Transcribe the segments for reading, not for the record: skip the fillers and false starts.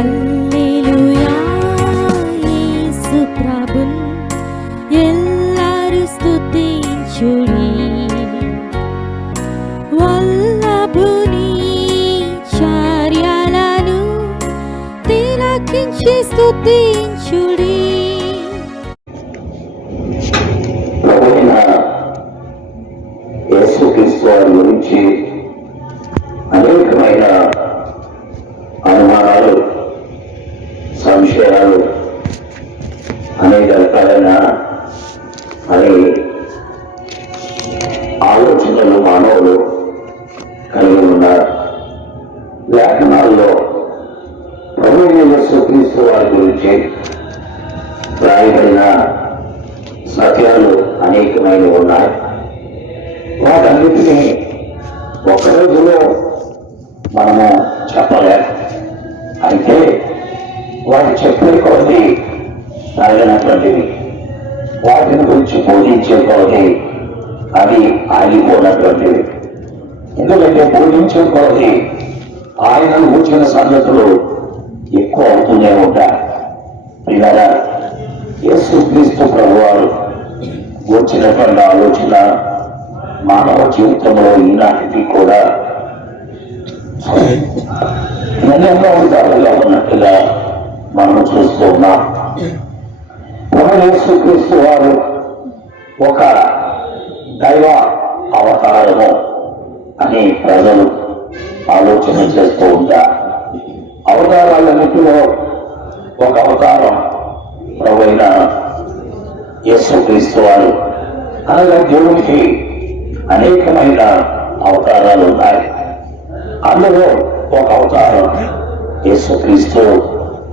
హల్లెలూయా యేసు ప్రభున్ ఎల్లరు స్తుతించుడి. వల్లభుని చర్యలను తిలకించి స్తుతించుడి. యేసుక్రీస్తు వారి గురించి అనేకమైన అనుమానాలు, సంశయాలు, అనేక రకాలైన ఆలోచనలు మానవులు కలిగి ఉన్నారు. లేఖనాల్లో ప్రభువైన యేసుక్రీస్తు వారి గురించి రాయబడిన సత్యాలు అనేకమైనవి ఉన్నాయి. వాటన్నిటినీ ఒక రోజులో మనము చెప్పలేము. అయితే వాటి చెప్పే కొలది తగినటువంటివి, వాటిని గురించి బోధించే కొలది అవి ఆగిపోయినటువంటివి. ఎందుకంటే బోధించే కొలది ఆయన కూర్చిన సంగతులు ఎక్కువ అవుతూనే ఉంటాయి. ఇలా యేసుక్రీస్తు ప్రభువారు వచ్చినటువంటి ఆలోచన మానవ జీవితంలో ఈనాటికి కూడా ఎన్నెన్నో దారిలో ఉన్నట్టుగా మనం చూస్తూ ఉన్నాం. యేసుక్రీస్తు వారు ఒక దైవ అవతారము అని ప్రజలు ఆలోచన చేస్తూ ఉంటారు. అవతారాలన్నిటిలో ఒక అవతారం ప్రభువైన యేసుక్రీస్తు వారు. అనగా దేవునికి అనేకమైన అవతారాలు ఉన్నాయి. అందులో ఒక అవతారం యేసుక్రీస్తు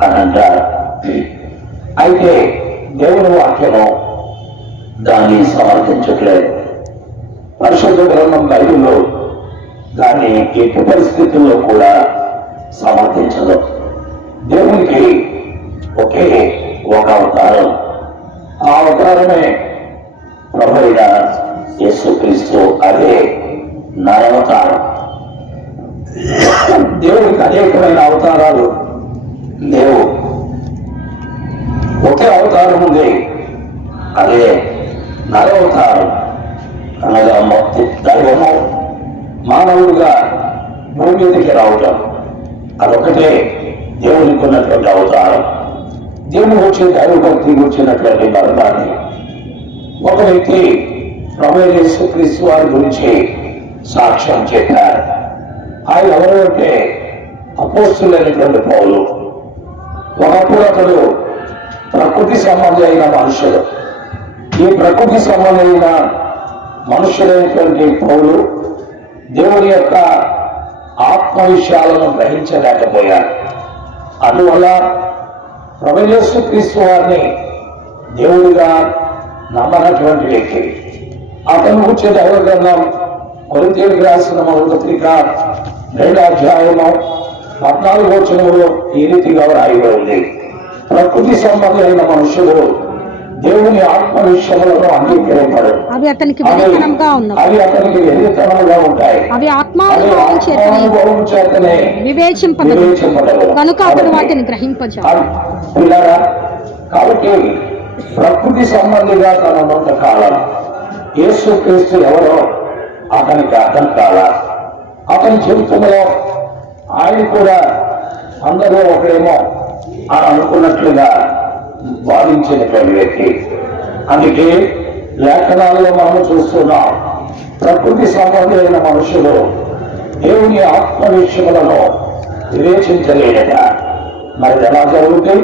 అని అంటారు. అయితే దేవుని వాక్యము దాన్ని సమర్థించట్లేదు. పరిశుద్ధ గ్రంథం బైబిల్లో దాన్ని ఎట్టి పరిస్థితుల్లో కూడా సమర్థించదు. దేవునికి ఒకే ఒక అవతారం, ఆ అవతారమే ప్రభువైన యేసుక్రీస్తు, అదే నరవతారం. దేవుడికి అనేకమైన అవతారాలు లేవు, ఒకే అవతారం ఉంది, అదే నరవతారం. అనగా దైవము మానవుడిగా భూమి మీదకి రావటం, అదొకటే దేవునికి ఉన్నటువంటి అవతారం. దేవుడు వచ్చే దైవభక్తి వచ్చినటువంటి మరణాన్ని ఒక వ్యక్తి ప్రభువైన యేసుక్రీస్తు వారి గురించి సాక్ష్యం చెప్పారు. ఆయన ఎవరు అంటే అపోస్తులైనటువంటి పౌలు. ఒకప్పుడు అతడు ప్రకృతి సంబంధి అయిన మనుషుడు. ఈ ప్రకృతి సంబంధమైన మనుషులైనటువంటి పౌలు దేవుని యొక్క ఆత్మ విషయాలను గ్రహించలేకపోయాడు. అందువల్ల ప్రభువైన యేసుక్రీస్తు వారిని దేవుడిగా నమ్మనటువంటి వ్యక్తి. అతను వచ్చే దైవ గ్రంథం కొరింథీయులకు రాసిన మొదటి పత్రిక 2వ అధ్యాయము 14వ వచనంలో ఈ రీతిగా రాయబడి ఉంది. ప్రకృతి సంబంధమైన మనుషులు దేవుని ఆత్మ విషయములను అంగీకరింపడు, అవి అతనికి వెర్రితనముగా ఉంటాయి, అవి ఆత్మానుభవం చేతనే వివేచింపదగు, కనుక అతడు వాటిని గ్రహింపజాలడు. కాబట్టి ప్రకృతి సంబంధిగా తన ఉన్నంత కాలం యేసుక్రీస్తు ఎవరో అతనికి అర్థం కాల. అతని జీవితంలో ఆయన కూడా అందరూ ఒకరేమో అని అనుకున్నట్లుగా భావించినటువంటి వ్యక్తి. అందుకే లేఖనాల్లో మనం చూస్తున్నాం, ప్రకృతి సంబంధమైన మనుషులు దేవుని ఆత్మ విషయములను వివేచించలేదట. మరి ఎలా జరుగుతుంది?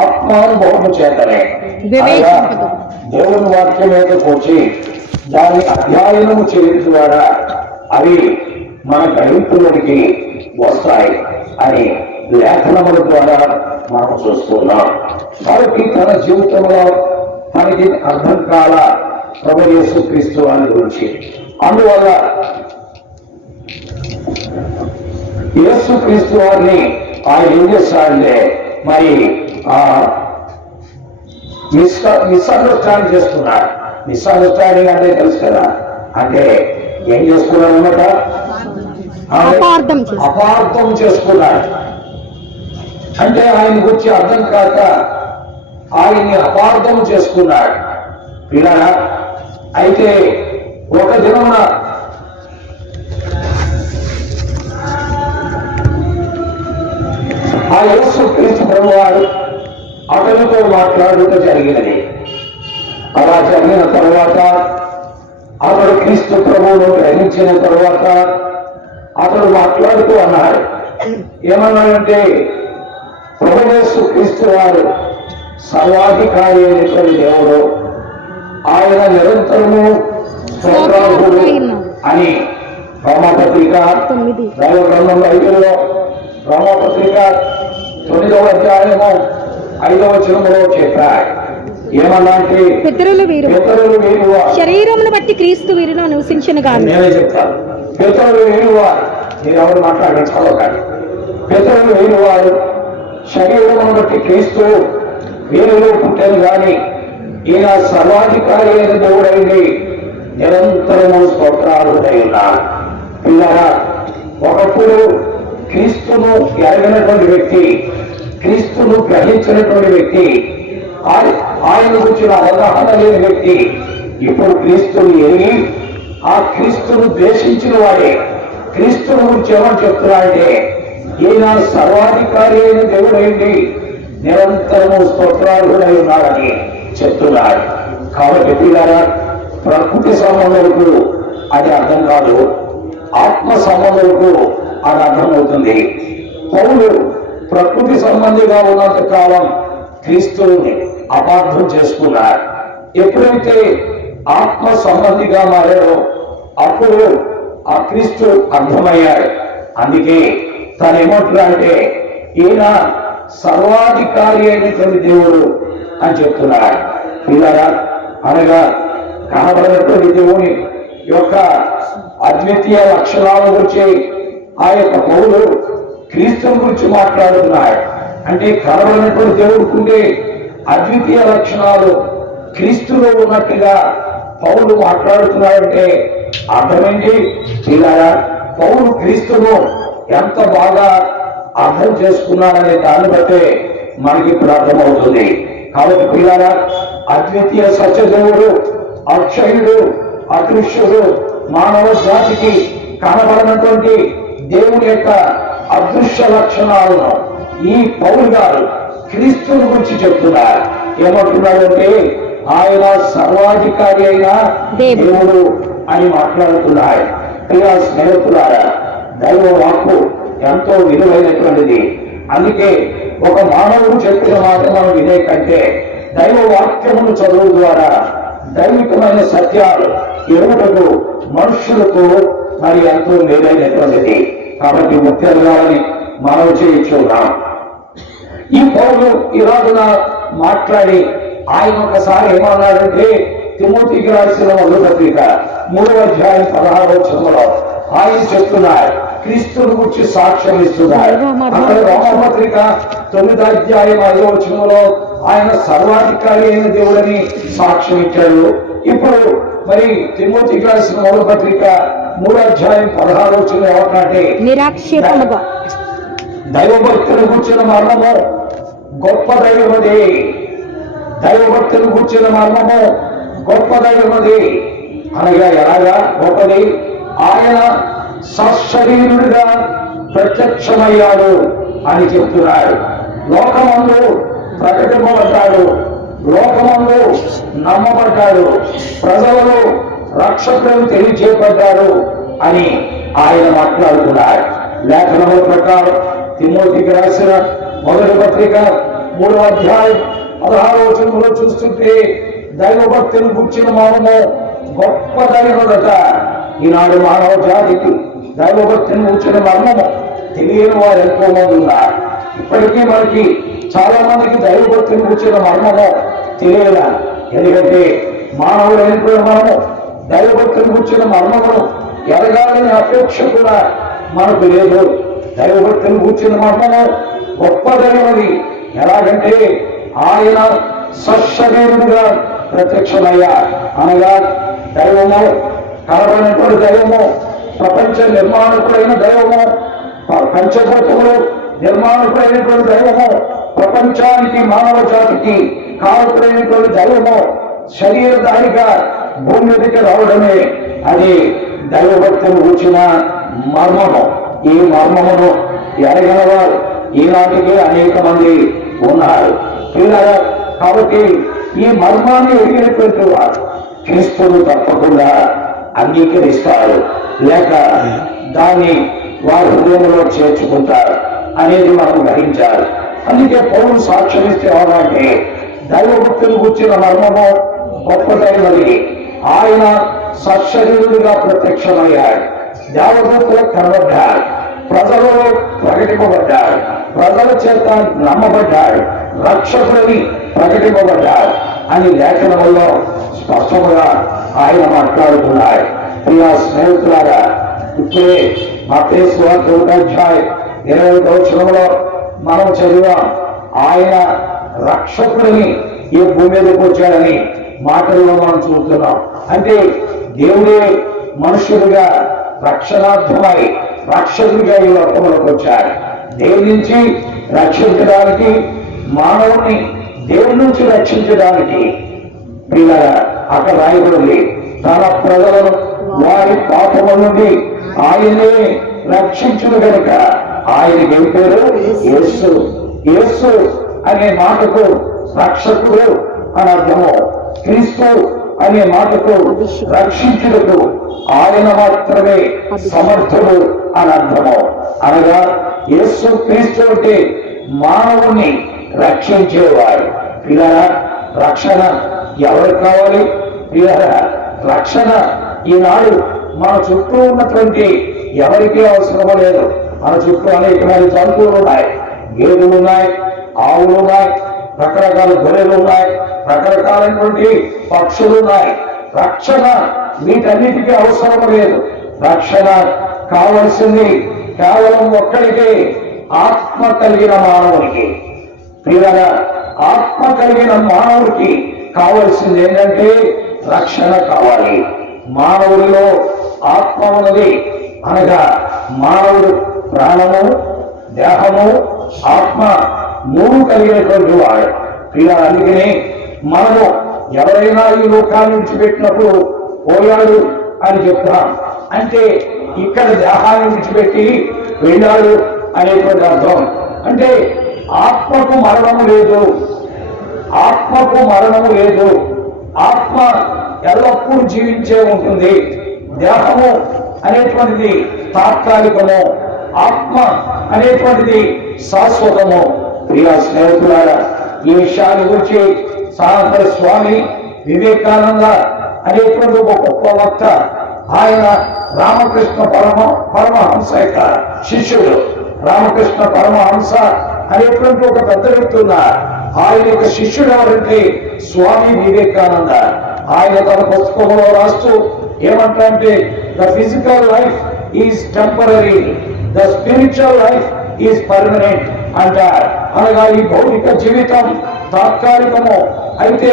ఆత్మానుభవము చేతనే. దేవుని వాక్యం మీదకు వచ్చి దాన్ని అధ్యయనము చేయడం ద్వారా అవి మన గ్రహింపులోనికి వస్తాయి అని లేఖనముల ద్వారా మనం చూస్తున్నాం. కాబట్టి తన జీవితంలో మనకి అర్థం కాల ప్రభువైన యేసుక్రీస్తు వారి గురించి. అందువల్ల యేసుక్రీస్తు వారిని ఆయన ఏం చేస్తాడంటే మరి మిస్అండర్స్టాండ్ చేస్తున్నారు. మిస్అండర్స్టాండింగ్ అంటే తెలుసు కదా, అంటే ఏం చేసుకున్నారు అన్నమాట, అపార్థం చేసుకున్నాడు. అంటే ఆయన గురించి అర్థం కాక ఆయన్ని అపార్థం చేసుకున్నాడు. పిల్లరా, అయితే ఒక దినమున ఆ యేసు క్రీస్తు ప్రభువారు అతనితో మాట్లాడుట జరిగినది. అలా జరిగిన తరువాత అతడు క్రీస్తు ప్రభువును గ్రహించిన తరువాత అతడు మాట్లాడుతూ అన్నాడు. ఏమన్నాడంటే, ప్రభు యేసు క్రీస్తు వారు సర్వాధికారి అయినటువంటి దేవుడు, ఆయన నిరంతరము స్తోత్రార్హుడు అని రోమాపత్రిక దైవ గ్రంథం 5లో రోమాపత్రిక 9వ అధ్యాయము 5వ వచనములో చెప్పారు. ఏమన్నా అంటే, పితరులు వీరువా శరీరమును బట్టి క్రీస్తు వీరిలో నివసించిన గాని. నేనే చెప్తాను, పితరులు వీరువారు, మీరు ఎవరు మాట్లాడడం చదవకండి. పితరులు వీరువారు శరీరమును బట్టి క్రీస్తు వీరిలో పుట్టాను గాని ఈయన సర్వాధికారి అయిన దేవుడైంది నిరంతరము స్తోత్రార్హుడై ఉన్నారు. పిల్లరా, ఒకప్పుడు క్రీస్తును ఎరగినటువంటి వ్యక్తి, క్రీస్తును గ్రహించినటువంటి వ్యక్తి, ఆయన గురించిన అవగాహన లేని వ్యక్తి ఇప్పుడు క్రీస్తుని ఎరిగి ఆ క్రీస్తును ద్వేషించిన వాడే క్రీస్తుని గురించి ఏమని చెప్తున్నాడంటే, ఈయన సర్వాధికారి అయిన దేవుడైంది నిరంతరము స్తోత్రార్హుడై ఉన్నాడని చెప్తున్నాడు. కాబట్టి పిల్లరా, ప్రకృతి సంబంధులకు అది అర్థం కాదు, ఆత్మ సంబంధులకు అది అర్థమవుతుంది. పౌలు ప్రకృతి సంబంధిగా ఉన్నంత కాలం క్రీస్తుని అపార్థం చేసుకున్నాడు. ఎప్పుడైతే ఆత్మ సంబంధిగా మారాడో అప్పుడు ఆ క్రీస్తు అర్థమయ్యాడు. అందుకే తను ఏమంటున్నాడంటే, ఈయన సర్వాధికారి అయినటువంటి దేవుడు అని చెప్తున్నాడు. పిల్లరా, అనగా కనబడినటువంటి దేవుని యొక్క అద్వితీయ లక్షణాల గురించి ఆ యొక్క పౌలు క్రీస్తు గురించి మాట్లాడుతున్నాడు. అంటే కనబడినటువంటి దేవుడికి అద్వితీయ లక్షణాలు క్రీస్తులో ఉన్నట్టుగా పౌలు మాట్లాడుతున్నాడంటే అర్థమైంది. పిల్లరా, పౌలు క్రీస్తును ఎంత బాగా అర్థం చేసుకున్నాడనే దాన్ని బట్టే మనకి ఇప్పుడు అర్థమవుతుంది. కాబట్టి పిల్లరా, అద్వితీయ సత్యదేవుడు, అక్షయుడు, అదృశ్యుడు, మానవ జాతికి కనబడినటువంటి దేవుని యొక్క అదృశ్య లక్షణాలను ఈ పౌలు గారు క్రీస్తుని గురించి చెప్తున్నారు. ఏమంటున్నాడంటే, ఆయన సర్వాధికారి అయిన దేవుడు అని మాట్లాడుతున్నాడు. ప్రియ స్నేహితులారా, దైవ వాక్కు ఎంతో విలువైనటువంటిది. అందుకే ఒక మానవుడు చెప్పిన మాట మనం వినే కంటే దైవ వాక్యమును చదువు ద్వారా దైవికమైన సత్యాలు ఎరుగుటకు మనుషులకు మరి ఎంతో మేలైనటువంటిది. కాబట్టి ముఖ్యంగాని మనం చేయించున్నాం. ఈ పౌలు ఈ రోజున మాట్లాడి ఆయన ఒకసారి ఏమన్నాడంటే, తిమోతికి రాసిన 1వ పత్రిక 3వ అధ్యాయం 16వ వచనంలో ఆయన చెప్తున్నారు, క్రీస్తుని గురించి సాక్ష్యం ఇస్తున్నారు. అక్కడ రోమపత్రిక 9వ అధ్యాయం 5వ వచనంలో ఆయన సర్వాధికారి అయిన దేవుడని సాక్ష్యం ఇచ్చాడు. ఇప్పుడు మరి తిమోతికి రాసిన 1వ పత్రిక 3వ అధ్యాయం 16వ వచనంలో ఏమంటే, నిరాక్షేపముగా దైవభక్తులు కూర్చున్న మర్మము గొప్ప దైవమది, దైవభక్తులు కూర్చున్న మర్మము గొప్ప దైవమది. అనగా ఎలాగా గొప్పది? ఆయన సశరీరుడిగా ప్రత్యక్షమయ్యాడు అని చెప్తున్నాడు. లోకమందు ప్రకటింపబడ్డాడు, లోకమందు నమ్మబడ్డాడు, ప్రజలను రక్షకులను తెలియచేయబడ్డాడు అని ఆయన మాట్లాడుతున్నాడు. లేఖనముల ప్రకారం తిమోతికి రాసిన 1వ పత్రిక 3వ అధ్యాయం 16వ వచనంలో చూస్తుంటే దైవభక్తిని గుర్చిన మౌనము గొప్ప దైవదట. ఈనాడు మానవ జాతికి దైవభక్తిని గుర్చిన మర్మము తెలియని వారు ఎంతో మంది ఉన్నారు. ఇప్పటికీ మనకి చాలా మందికి దైవభక్తిని గుర్చిన మర్మము తెలియదా? ఎందుకంటే మానవులైనటువంటి మనము దైవభక్తిని గుర్చిన మర్మమును ఎదగాలని అపేక్ష కూడా మనకు లేదు. దైవభక్తిని కూర్చిన మర్మము గొప్ప దైవది. ఎలాగంటే ఆయన సశరీరుడుగా ప్రత్యక్షమయ్యా. అనగా దైవము, కనబడినటువంటి దైవము, ప్రపంచ నిర్మాణకుడైన దైవము, పంచభూతములు నిర్మాణకుడైనటువంటి దైవము, ప్రపంచానికి మానవ జాతికి కారకుడైనటువంటి దైవము శరీరధారిగా భూమి మీదకి రావడమే అది దైవభక్తిని కూర్చిన మర్మము. ఈ మర్మమును ఎరగిన వారు ఈనాటికి అనేక మంది ఉన్నారు. కాబట్టి ఈ మర్మాన్ని ఎరిగినటువంటి వారు క్రీస్తును తప్పకుండా అంగీకరిస్తారు, లేక దాన్ని వారి హృదయంలో చేర్చుకుంటారు అనేది మనం గ్రహించాలి. అందుకే పౌరులు సాక్ష్యం ఇచ్చేవారంటే దైవభక్తులు కూర్చిన మర్మము గొప్పదైనది. ఆయన సశరీరుడిగా ప్రత్యక్షమయ్యాడు, దేవదూతలకు కనబడ్డాడు, ప్రజలలో ప్రకటింపబడ్డాడు, ప్రజల చేత నమ్మబడ్డాడు, రక్షకులని ప్రకటింపబడ్డాడు అని లేఖనములో స్పష్టంగా ఆయన మాట్లాడుతున్నాడు. ప్రియా స్నేహితులారా, ఇప్పుడే మత్తయి సువార్త 1:21 మనం చదివాం. ఆయన రక్షకుడిని ఈ భూమి మీదకి వచ్చాడని మాటల్లో మనం చూస్తున్నాం. అంటే దేవుడే మనుషుడిగా రక్షణార్థమై రక్షకుడిగా ఈ లోకంలోకి వచ్చాడు. దేవుడి నుంచి రక్షించడానికి, మానవుని దేవుడి నుంచి రక్షించడానికి పిల్లగా అక్కడ రాయబడింది. తన ప్రజలను వారి పాపముల నుండి ఆయనే రక్షించును కనుక ఆయనకి ఏం పేరు? యేసు. యేసు అనే మాటకు రక్షకుడు అని అర్థము. క్రీస్తు అనే మాటకు రక్షించుటకు ఆయన మాత్రమే సమర్థుడు అని అర్థము. అనగా యేసు క్రీస్తు అంటే మానవుణ్ణి రక్షించేవాడు. పిల్లరా, రక్షణ ఎవరికి కావాలి? పిల్లరా, రక్షణ ఈనాడు మన చుట్టూ ఉన్నటువంటి ఎవరికీ అవసరం లేదు. మన చుట్టూ అనేకమైన జంతువులు ఉన్నాయి, గేదెలు ఉన్నాయి, ఆవులు ఉన్నాయి, రకరకాల గొర్రెలు ఉన్నాయి, రకరకాలైనటువంటి పక్షులు ఉన్నాయి. రక్షణ వీటన్నిటికీ అవసరం లేదు. రక్షణ కావలసింది కేవలం ఒక్కడికే, ఆత్మ కలిగిన మానవునికి. ప్రియులారా, ఆత్మ కలిగిన మానవుడికి కావలసింది ఏంటంటే రక్షణ కావాలి. మానవుడిలో ఆత్మ ఉన్నది. అనగా మానవుడు ప్రాణము, దేహము, ఆత్మ మూడు కలిగినటువంటి వాడు. ఇలా అందుకని మనము ఎవరైనా ఈ లోకాన్ని విడిచిపెట్టినప్పుడు పోయాడు అని చెప్తాం. అంటే ఇక్కడ దేహాన్ని విడిచిపెట్టి వెళ్ళాడు అనేటువంటి అర్థం. అంటే ఆత్మకు మరణము లేదు, ఆత్మకు మరణము లేదు. ఆత్మ ఎల్లప్పుడూ జీవించే ఉంటుంది. దేహము అనేటువంటిది తాత్కాలికము, ఆత్మ అనేటువంటిది శాశ్వతము. ప్రియ స్నేహితులారా, ఈ విషయాన్ని గురించి సాంత స్వామి వివేకానంద అనేటువంటి ఒక గొప్ప వక్త, ఆయన రామకృష్ణ పరమహంస యొక్క శిష్యుడు. రామకృష్ణ పరమహంస అనేటువంటి ఒక పెద్ద వ్యక్తి ఉన్నారు. ఆయన యొక్క శిష్యుడు ఎవరంటే స్వామి వివేకానంద. ఆయన తన పుస్తకంలో రాస్తూ ఏమంటే, the physical life is temporary, the spiritual life is permanent అంటారు. అనగా ఈ భౌతిక జీవితం తాత్కాలికము, అయితే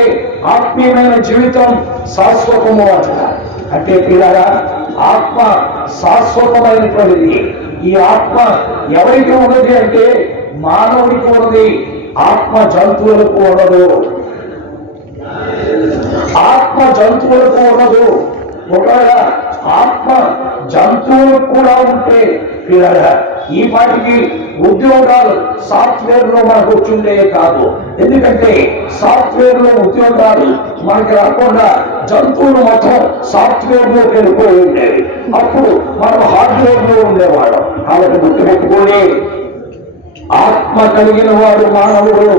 ఆత్మీయమైన జీవితం శాశ్వతము అంటారు. అంటే పిల్లగా ఆత్మ శాశ్వతమైనటువంటిది. ఈ ఆత్మ ఎవరికి ఉన్నది అంటే మానవుడికి ఉన్నది. ఆత్మ జంతువులకు ఉండదు, ఆత్మ జంతువులకు ఉండదు. ఒకవేళ ఆత్మ జంతువులకు కూడా ఉంటే పిల్లగా ఈ పాటికి ఉద్యోగాలు సాఫ్ట్వేర్ లో మనకు వచ్చిండే కాదు. ఎందుకంటే సాఫ్ట్వేర్ లో ఉద్యోగాలు మనకి రాకుండా జంతువులు మొత్తం సాఫ్ట్వేర్ లో వెళ్ళిపోయి ఉండేవి. అప్పుడు మనం హార్డ్వేర్ లో ఉండేవాళ్ళం. కాబట్టి గుర్తుపెట్టుకోండి, ఆత్మ కలిగిన వాడు మానవుడు.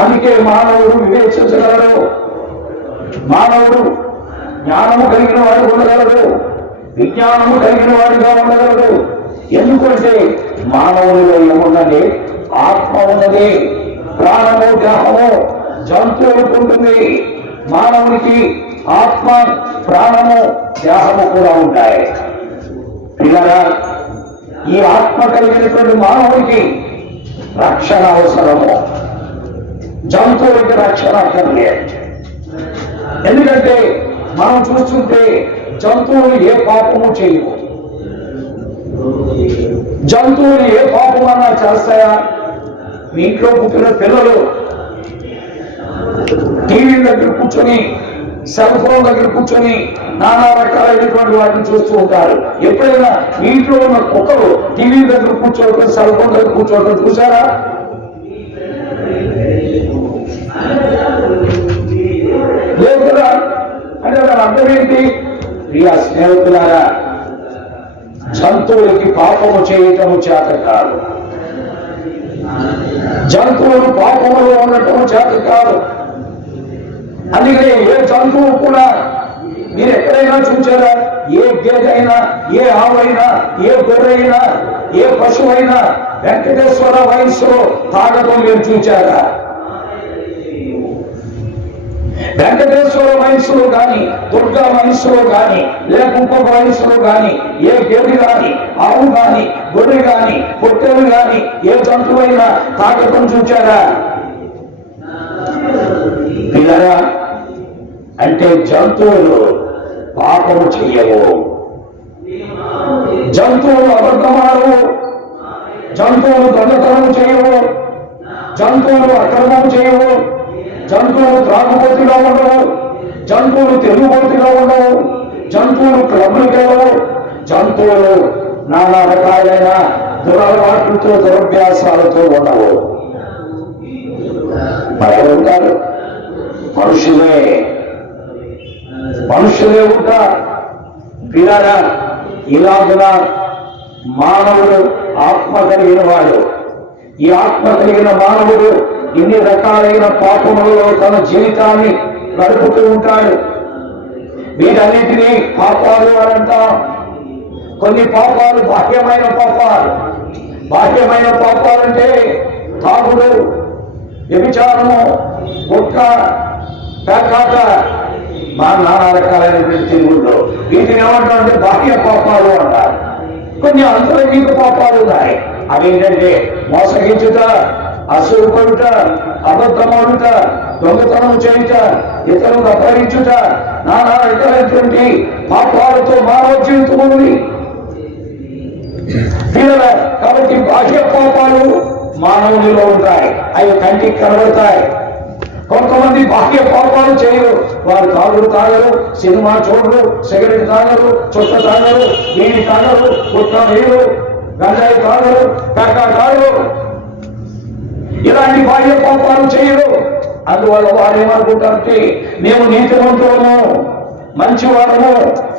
అందుకే మానవుడు వివేచించగలడు, మానవుడు జ్ఞానము కలిగిన వాడు ఉండగలడు, విజ్ఞానము కలిగిన వాడిగా ఉండగలడు. ఎందుకంటే మానవునిలో ఏమున్నది? ఆత్మ ఉన్నది. ప్రాణము, దేహము జంతువులకు ఉంటుంది. మానవునికి ఆత్మ, ప్రాణము, దేహము కూడా ఉంటాయి. పిల్లరా, ఈ ఆత్మ కలిగినటువంటి మానవుడికి రక్షణ అవసరము, జంతువులకి రక్షణ అక్కర్లేదు. ఎందుకంటే మనం చూస్తుంటే జంతువులు ఏ పాపము చేయవు. జంతువులు ఏ పాపమన్నా చేస్తాయా? మీ ఇంట్లో పుట్టిన పిల్లలు టీవీ దగ్గర కూర్చొని సెల్ ఫోన్ దగ్గర కూర్చొని నానా రకాలైనటువంటి వాటిని చూస్తూ ఉంటారు. ఎప్పుడైనా మీ ఇంట్లో ఉన్న కుక్కలు టీవీ దగ్గర కూర్చోవడం సెల్ ఫోన్ దగ్గర కూర్చోవడం చూసారా? లేదు కదా. అంటే దాని అర్థం ఏంటి? ప్రియ స్నేహితులారా, జంతువులకి పాపము చేయటము చేత కాదు, జంతువులు పాపములో ఉండటం చేత కాదు. అందుకనే ఏ జంతువు కూడా మీరు ఎక్కడైనా చూసారా? ఏ గేదె అయినా, ఏ ఆవైనా, ఏ గొర్రెైనా, ఏ పశువైనా వెంకటేశ్వర వయస్సులో తాగటం మీరు చూచారా? వెంకటేశ్వర వయస్సులో కానీ, దుర్గా వయస్సులో కానీ, లేక ఇంకొక వయస్సులో కానీ ఏ గేదె కానీ, ఆవు కానీ, గొర్రె కానీ, పొట్టేలు కానీ ఏ జంతువైనా తాగటం చూచారా? పిల్లరా, అంటే జంతువులు పాపము చెయ్యవు, జంతువులు అబద్ధమాడవు, జంతువులు దొంగతనం చేయవు, జంతువులు అక్రమం చేయవు, జంతువులు త్రాగుబోతుగా ఉండవు, జంతువులు తిరుగుబోతుగా ఉండవు, జంతువులు క్లబ్లకు వెళ్ళవు, జంతువులు నానా రకాలైన దురలవాట్లతో దురభ్యాసాలతో ఉండవు. మరి ఉంటారు మనుషులే, మనుషులే ఉంటారు. పిల్లరా, ఇలాగున మానవుడు ఆత్మ కలిగిన వాడు. ఈ ఆత్మ కలిగిన మానవుడు ఇన్ని రకాలైన పాపములలో తన జీవితాన్ని గడుపుతూ ఉంటాడు. వీటన్నిటినీ పాపాలు అని అంటాం. కొన్ని పాపాలు బాహ్యమైన పాపాలు. బాహ్యమైన పాపాలంటే తాగుడు, వ్యభిచారము, గుట్క, పేకాట, నానా రకాలైనటువంటి తిరుగుళ్ళు. వీటిని ఏమంటారంటే బాహ్య పాపాలు అంటారు. కొన్ని అంతరంగిక పాపాలు ఉన్నాయి. అవేంటంటే మోసగించుట, అసూయపడుట, అబద్ధమాడుట, దొంగతనం చేయుట, ఇతరులను అపహరించుట, నానా రకాలైనటువంటి పాపాలతో మానవ జీవితం ఉంది. కాబట్టి బాహ్య పాపాలు మానవునిలో ఉంటాయి, అవి కంటికి కనబడతాయి. కొంతమంది బాహ్య పాపాలు చేయరు. వారు తాగుడు తాగరు, సినిమా చూడరు, సిగరెట్ తాగరు, చుట్ట తాగరు, నీటి తాగరు, గుట్ట వేయరు, గంజాయి తాగరు, కక్క తాగరు. ఇలాంటి బాహ్య పాపాలు చేయరు. అందువల్ల వారు ఏమనుకుంటారంటే మేము నీతివంతులము, మంచివారము,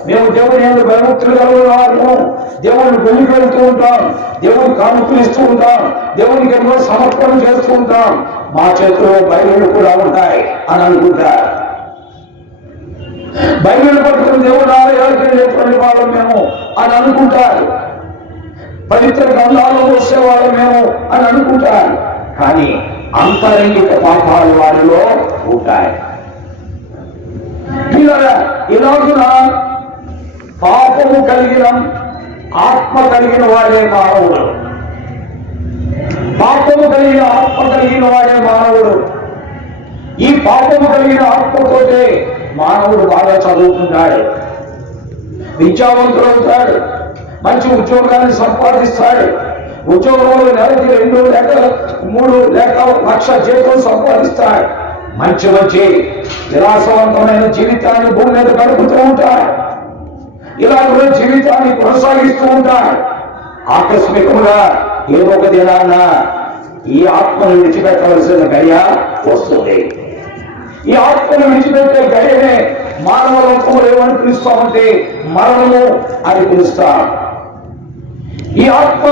మేము దేవుని భయభక్తులు కలిగిన వారము, దేవుని గుడికి వెళ్తూ ఉంటాం, దేవుని కానుకలు ఇస్తూ ఉంటాం, దేవునికి ఎన్నో సమర్పణ చేస్తూ ఉంటాం, మా చేతిలో బైబిల్ కూడా ఉంటాయి అని అనుకుంటారు. బైబిల్ పట్టుకుని దేవుడు ఆలయాలకు వెళ్ళేటువంటి వాళ్ళం మేము అని అనుకుంటారు. పవిత్ర గ్రంథాలు వచ్చేవాళ్ళం మేము అని అనుకుంటారు. కానీ అంతరంగిక పాపాలు వారిలో ఉంటాయి. ఇలాగున పాపము కలిగిన ఆత్మ కలిగిన వాడే మానవుడు. పాపము కలిగిన ఆత్మ కలిగిన వాడే మానవుడు. ఈ పాపము కలిగిన ఆత్మతోటే మానవుడు బాగా చదువుకుంటాడు, విద్యావంతుడు అవుతాడు, మంచి ఉద్యోగాన్ని సంపాదిస్తాడు. ఉద్యోగంలో నెలకి 2 లేక 3 లేక 1,00,000 జీతం సంపాదిస్తాడు. మంచి మంచి విలాసవంతమైన జీవితాన్ని భూమి మీద గడుపుతూ ఉంటాడు. ఇలా కూడా జీవితాన్ని కొనసాగిస్తూ ఉంటాడు. ఆకస్మికంగా ఏదో ఒక దినాన ఈ ఆత్మను విడిచిపెట్టవలసిన గడియ వస్తుంది. ఈ ఆత్మను విడిచిపెట్టే గడియనే మానవ లోకంలో ఏమని పిలుస్తామంటే మరణము అని పిలుస్తాం. ఈ ఆత్మ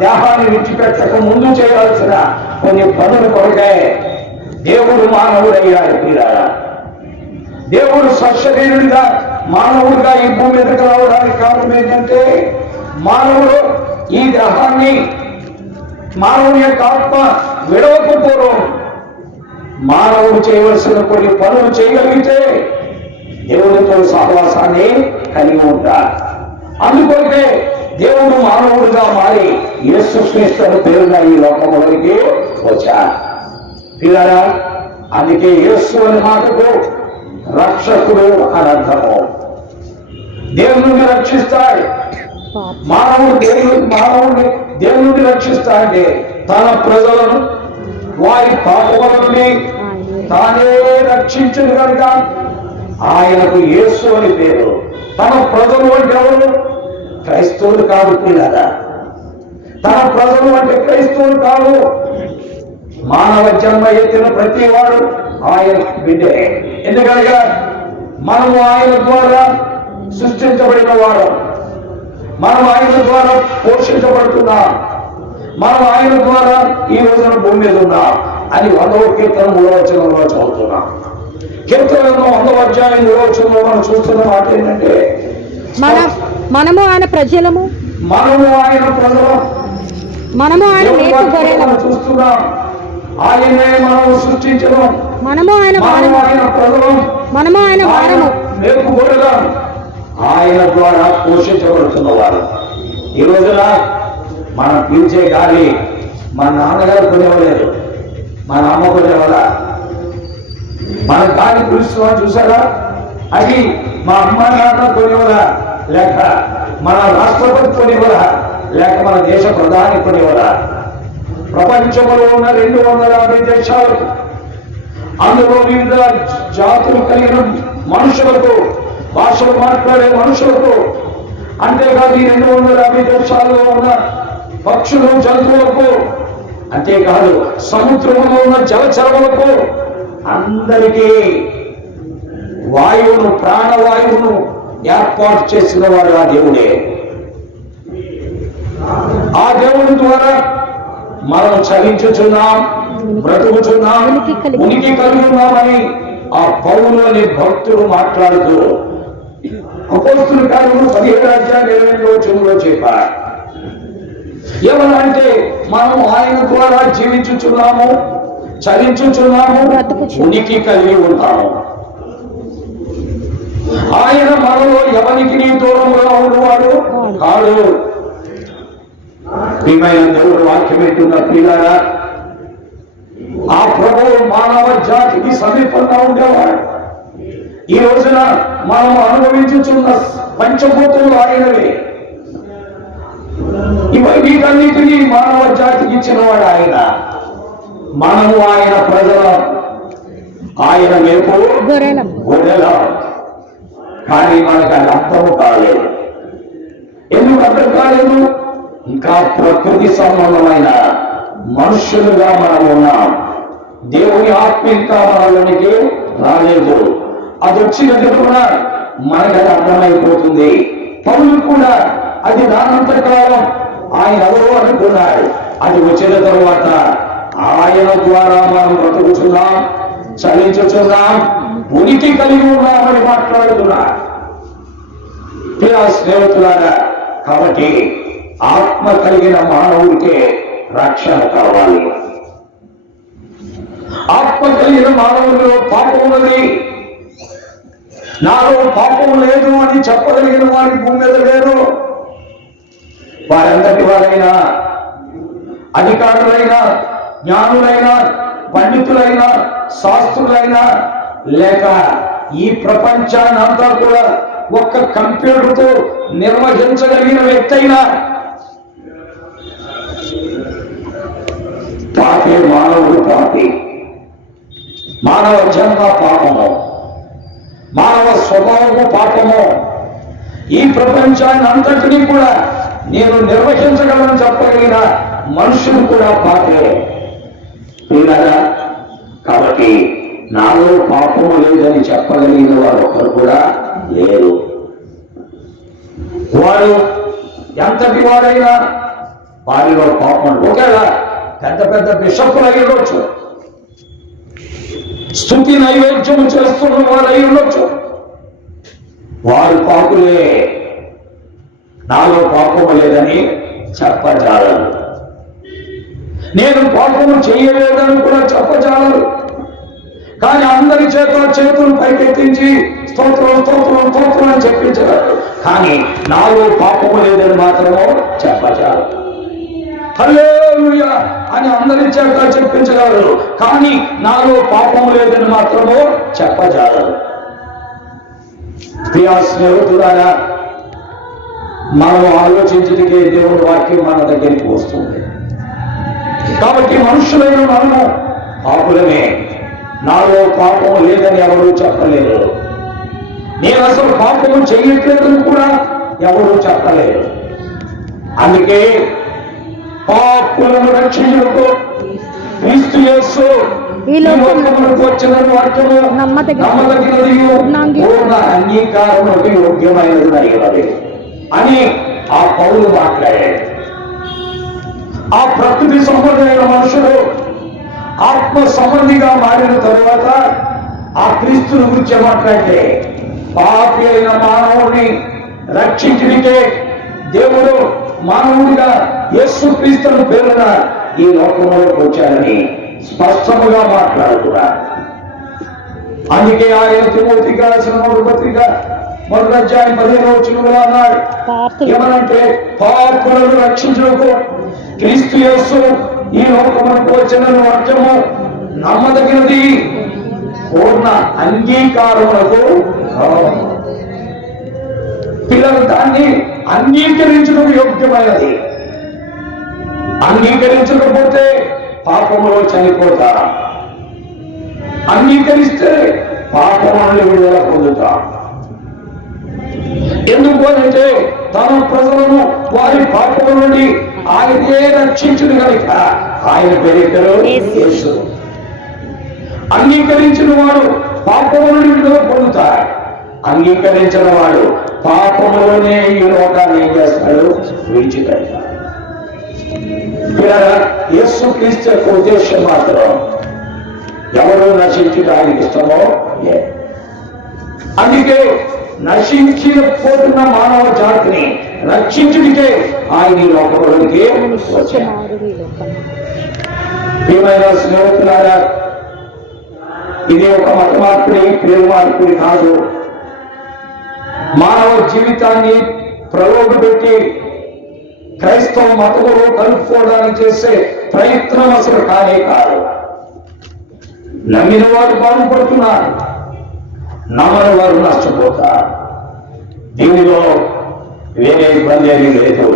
దేహాన్ని విడిచిపెట్టక ముందు చేయాల్సిన కొన్ని పనులు కొరకే దేవుడు మానవుడయ్యాడు. పిల్లారా, దేవుడు సశరీరుడిగా మానవుడిగా ఈ భూమి మీదకి రావడానికి కారణం ఏంటంటే మానవుడు ఈ దేహాన్ని, మానవుని యొక్క ఆత్మ విడవకపోవడం, మానవుడు చేయవలసిన కొన్ని పనులు చేయగలిగితే దేవుడితో సహవాసాన్ని కలిగి ఉంటాడు. అందుకొరకే దేవుడు మానవుడిగా మారి యేసుక్రీస్తు పేరుగా ఈ లోకంలోకి వచ్చాడు. పిల్లరా, అందుకే యేసు అనే మాటకు రక్షకుడు అని అర్థము. దేవుని నుండి రక్షిస్తాడు. మానవుడిని దేవుని నుండి రక్షిస్తాడంటే తన ప్రజలను వారి పాపముల నుండి తానే రక్షించును కనుక ఆయనకు యేసు అని పేరు. తన ప్రజలు అంటే ఎవరు? క్రైస్తవులు కాదు పిల్లరా. తన ప్రజలు అంటే క్రైస్తవులు కాదు. మానవ జన్మ ఎత్తిన ప్రతి వాడు ఆయన బిడ్డే. ఎందుకనగా మనము ఆయన ద్వారా సృష్టించబడిన వాడు, మనం ఆయన ద్వారా పోషించబడుతున్నాం, మనం ఆయన ద్వారా ఈ రోజున భూమి మీద ఉన్నాం అని 100వ కీర్తన 3వ వచనంలో చదువుతున్నాం. కీర్తనలో 100వ అధ్యాయం 3వ వచనంలో మనం చూస్తున్న మాట ఏంటంటే, మనము ఆయన ప్రజలము, మనము ఆయన ప్రజలం, మనము ఆయన మేపు గొర్రెలము. చూస్తున్నాం, ఆయనే మనము సృష్టించడం, మనము ఆయన ప్రజలం, మనము ఆయన వారము, మేపు గొర్రెలం, ఆయన ద్వారా పోషించబడుతున్న వారు. ఈ రోజున మనం పీల్చే గాలి మన నాన్నగారు కొనేవాలేదు, మన అమ్మ కొనేవాళ్ళ. మన గాలి పీలుస్తున్నాం చూసారా, అది మా అమ్మ నాన్న కొనేవాళ్ళ, లేక మన రాష్ట్రపతి కొనేవాళ్ళ, లేక మన దేశ ప్రధాని కొనేవాళ్ళ. ప్రపంచంలో ఉన్న 250 దేశాలు, అందులో వివిధ జాతులు కలిగిన మనుషులకు, భాషలు మాట్లాడే మనుషులకు, అంతేకాదు ఈ 250 దేశాల్లో ఉన్న పక్షులు, జంతువులకు, అంతేకాదు సముద్రంలో ఉన్న జలచరములకు అందరికీ వాయువును, ప్రాణవాయువును ఏర్పాటు చేసిన వాడు ఆ దేవుడే. ఆ దేవుడి ద్వారా మనం చలించుచున్నాం, బ్రతుకుచున్నాం, ఉనికి కలిగి ఉన్నామని ఆ పౌలు అనే భక్తుడు మాట్లాడుతూ అపోస్తుల కార్యములు 17వ అధ్యాయం 28వ వచనంలో చెప్పారు. ఏమనంటే మనం ఆయన ద్వారా జీవించుచున్నాము, చలించుచున్నాము, ఉనికి కలిగి ఉన్నాము. ఆయన మనలో ఎవరికి నీ దూరంగా ఉన్నవాడు కాడు. ప్రియమైన దేవుడు వాక్యం వింటున్న ప్రియులారా, ఆ ప్రభువు మానవ జాతికి సమీపంగా ఉండేవాడు. ఈ రోజున మనం అనుభవించుచున్న పంచభూతులు ఆయనవే. వీటన్నిటినీ మానవ జాతికి ఇచ్చినవాడు ఆయన. మనము ఆయన ప్రజలం, ఆయన మేపు గొర్రెలం. కానీ మనకు అది అర్థం కాలేదు. ఎందుకు అర్థం కాలేదు? ఇంకా ప్రకృతి సంబంధమైన మనుష్యులుగా మనం ఉన్నాం. దేవుని ఆత్మ ఇంకా మనలోనికి రాలేదు. అది వచ్చిన కూడా మనకు అది అర్థమైపోతుంది. పౌలు కూడా అది రానంత కాలం ఆయన ఎవరో అనుకున్నాడు. అది వచ్చిన తరువాత ఆయన ద్వారా మనం బ్రతుకుచున్నాం, చలించుచున్నాం, ఉనికి కలిగి ఉన్నామని మాట్లాడుతున్నాడు. స్నేహితులారా, కాబట్టి ఆత్మ కలిగిన మానవుడికే రక్షణ కావాలి. ఆత్మ కలిగిన మానవుడిలో పాపం ఉన్నది. నాలో పాపం లేదు అని చెప్పగలిగిన వారి భూమి మీద లేరు. వారందరి వారైనా, అధికారులైనా, జ్ఞానులైనా, పండితులైనా, శాస్త్రులైనా, లేక ఈ ప్రపంచాన్ని అంతా కూడా ఒక్క కంప్యూటర్తో నిర్వహించగలిగిన వ్యక్తి అయినా పాపే. మానవుడు పాపి. మానవ జన్మ పాపము, మానవ స్వభావము పాపము. ఈ ప్రపంచాన్ని అంతటినీ కూడా నేను నిర్వహించగలను చెప్పగలిగిన మనుషులు కూడా పాపే. పిల్లరా, కాబట్టి నాలో పాపము లేదని చెప్పగలిగిన వారు ఒకరు కూడా లేరు. వారు ఎంతటి వారైనా వారిలో పాపం. ఒకవేళ పెద్ద పెద్ద బిషప్పులు అయి ఉండొచ్చు, స్తుతి నైవేద్యము చేస్తున్న వారు అయి ఉండొచ్చు, వారు పాపులే. నాలో పాపము లేదని చెప్పజాలరు. నేను పాపము చేయలేదని కూడా చెప్పజాలరు. కానీ అందరి చేత చేతులు పైకెత్తించి స్తోత్రం స్తోత్రం స్తోత్రం అని చెప్పించగలరు. కానీ నాలో పాపము లేదని మాత్రమో చెప్పజాలరు. హల్లెలూయా అని అందరి చేత చెప్పించగలరు. కానీ నాలో పాపము లేదని మాత్రమో చెప్పజాలరు. ప్రియ స్నేహితులారా, మనం ఆలోచించటికే దేవుడి వాక్యం మన దగ్గరికి వస్తుంది. కాబట్టి మనుషులైన మనము పాపులమే, నాలో పాపం లేదని ఎవరూ చెప్పలేదు. నేను అసలు పాపము చేయట్లేదని కూడా ఎవరూ చెప్పలేదు. అందుకే పాపులను రక్షించుటకు క్రీస్తు యేసు ఈ లోకమునకు వచ్చిన వాక్యము నమ్మదగినది, పూర్ణ అంగీకారములకు యోగ్యమైనది అయినది అని ఆ పౌలు మాట్లాడాడు. ఆ ప్రకృతి సంబంధమైన మనుషులు ఆత్మ సంబంధిగా మారిన తరువాత ఆ క్రీస్తుని గురించి మాట్లాడితే పాపి అయిన మానవుడిని రక్షించడానికే దేవుడు మానవుడిగా యేసు క్రీస్తుని పేరున ఈ లోకంలోకి వచ్చారని స్పష్టముగా మాట్లాడుతున్నారు. అందుకే ఆయన తిమోతికి రాసిన మొదటి పత్రిక 1వ అధ్యాయం 15వ వచనంలో అన్నాడు ఏమనంటే, పాపులను రక్షించుటకు క్రీస్తు యేసు ఈ లోకమునకు వచ్చిన వాక్యము నమ్మదగినది, పూర్ణ అంగీకారములకు పిల్లలు దాన్ని అంగీకరించడం యోగ్యమైనది. అంగీకరించకపోతే పాపములో చనిపోతారు, అంగీకరిస్తే పాపములను విడుదల పొందుతారు. ఎందుకు అంటే తన ప్రజలను వారి పాపముల నుండి ఆయనే రక్షించును కనుక ఆయన పేరు యేసు. అంగీకరించిన వాడు పాపముల నుండి విడుదల పొందుతాడు. అంగీకరించిన వాడు పాపములోనే ఈ లోకాన్ని ఏం చేస్తాడు, విడిచిపెడతాడు. యేసు క్రీస్తు యొక్క ఉద్దేశం మాత్రం ఎవరు నశించడానికి ఇష్టమో అందుకే నశించిపోతున్న మానవ జాతిని రక్షించుడికే ఆయన ఈ లోకంలోకి వచ్చాడు. ప్రియమైన స్నేహితులారా, ఇది ఒక మత మార్పిడి, ప్రేమ మార్పిడి కాదు. మానవ జీవితాన్ని ప్రలోభపెట్టి క్రైస్తవ మతములో కలుపుకోవడానికి చేసే ప్రయత్నం అసలు కానే కాదు. నమ్మిన వారు బాగుపడుతున్నారు, నమ్మని వారు నష్టపోతారు. దీనిలో వేరే ఇబ్బంది అని లేదు.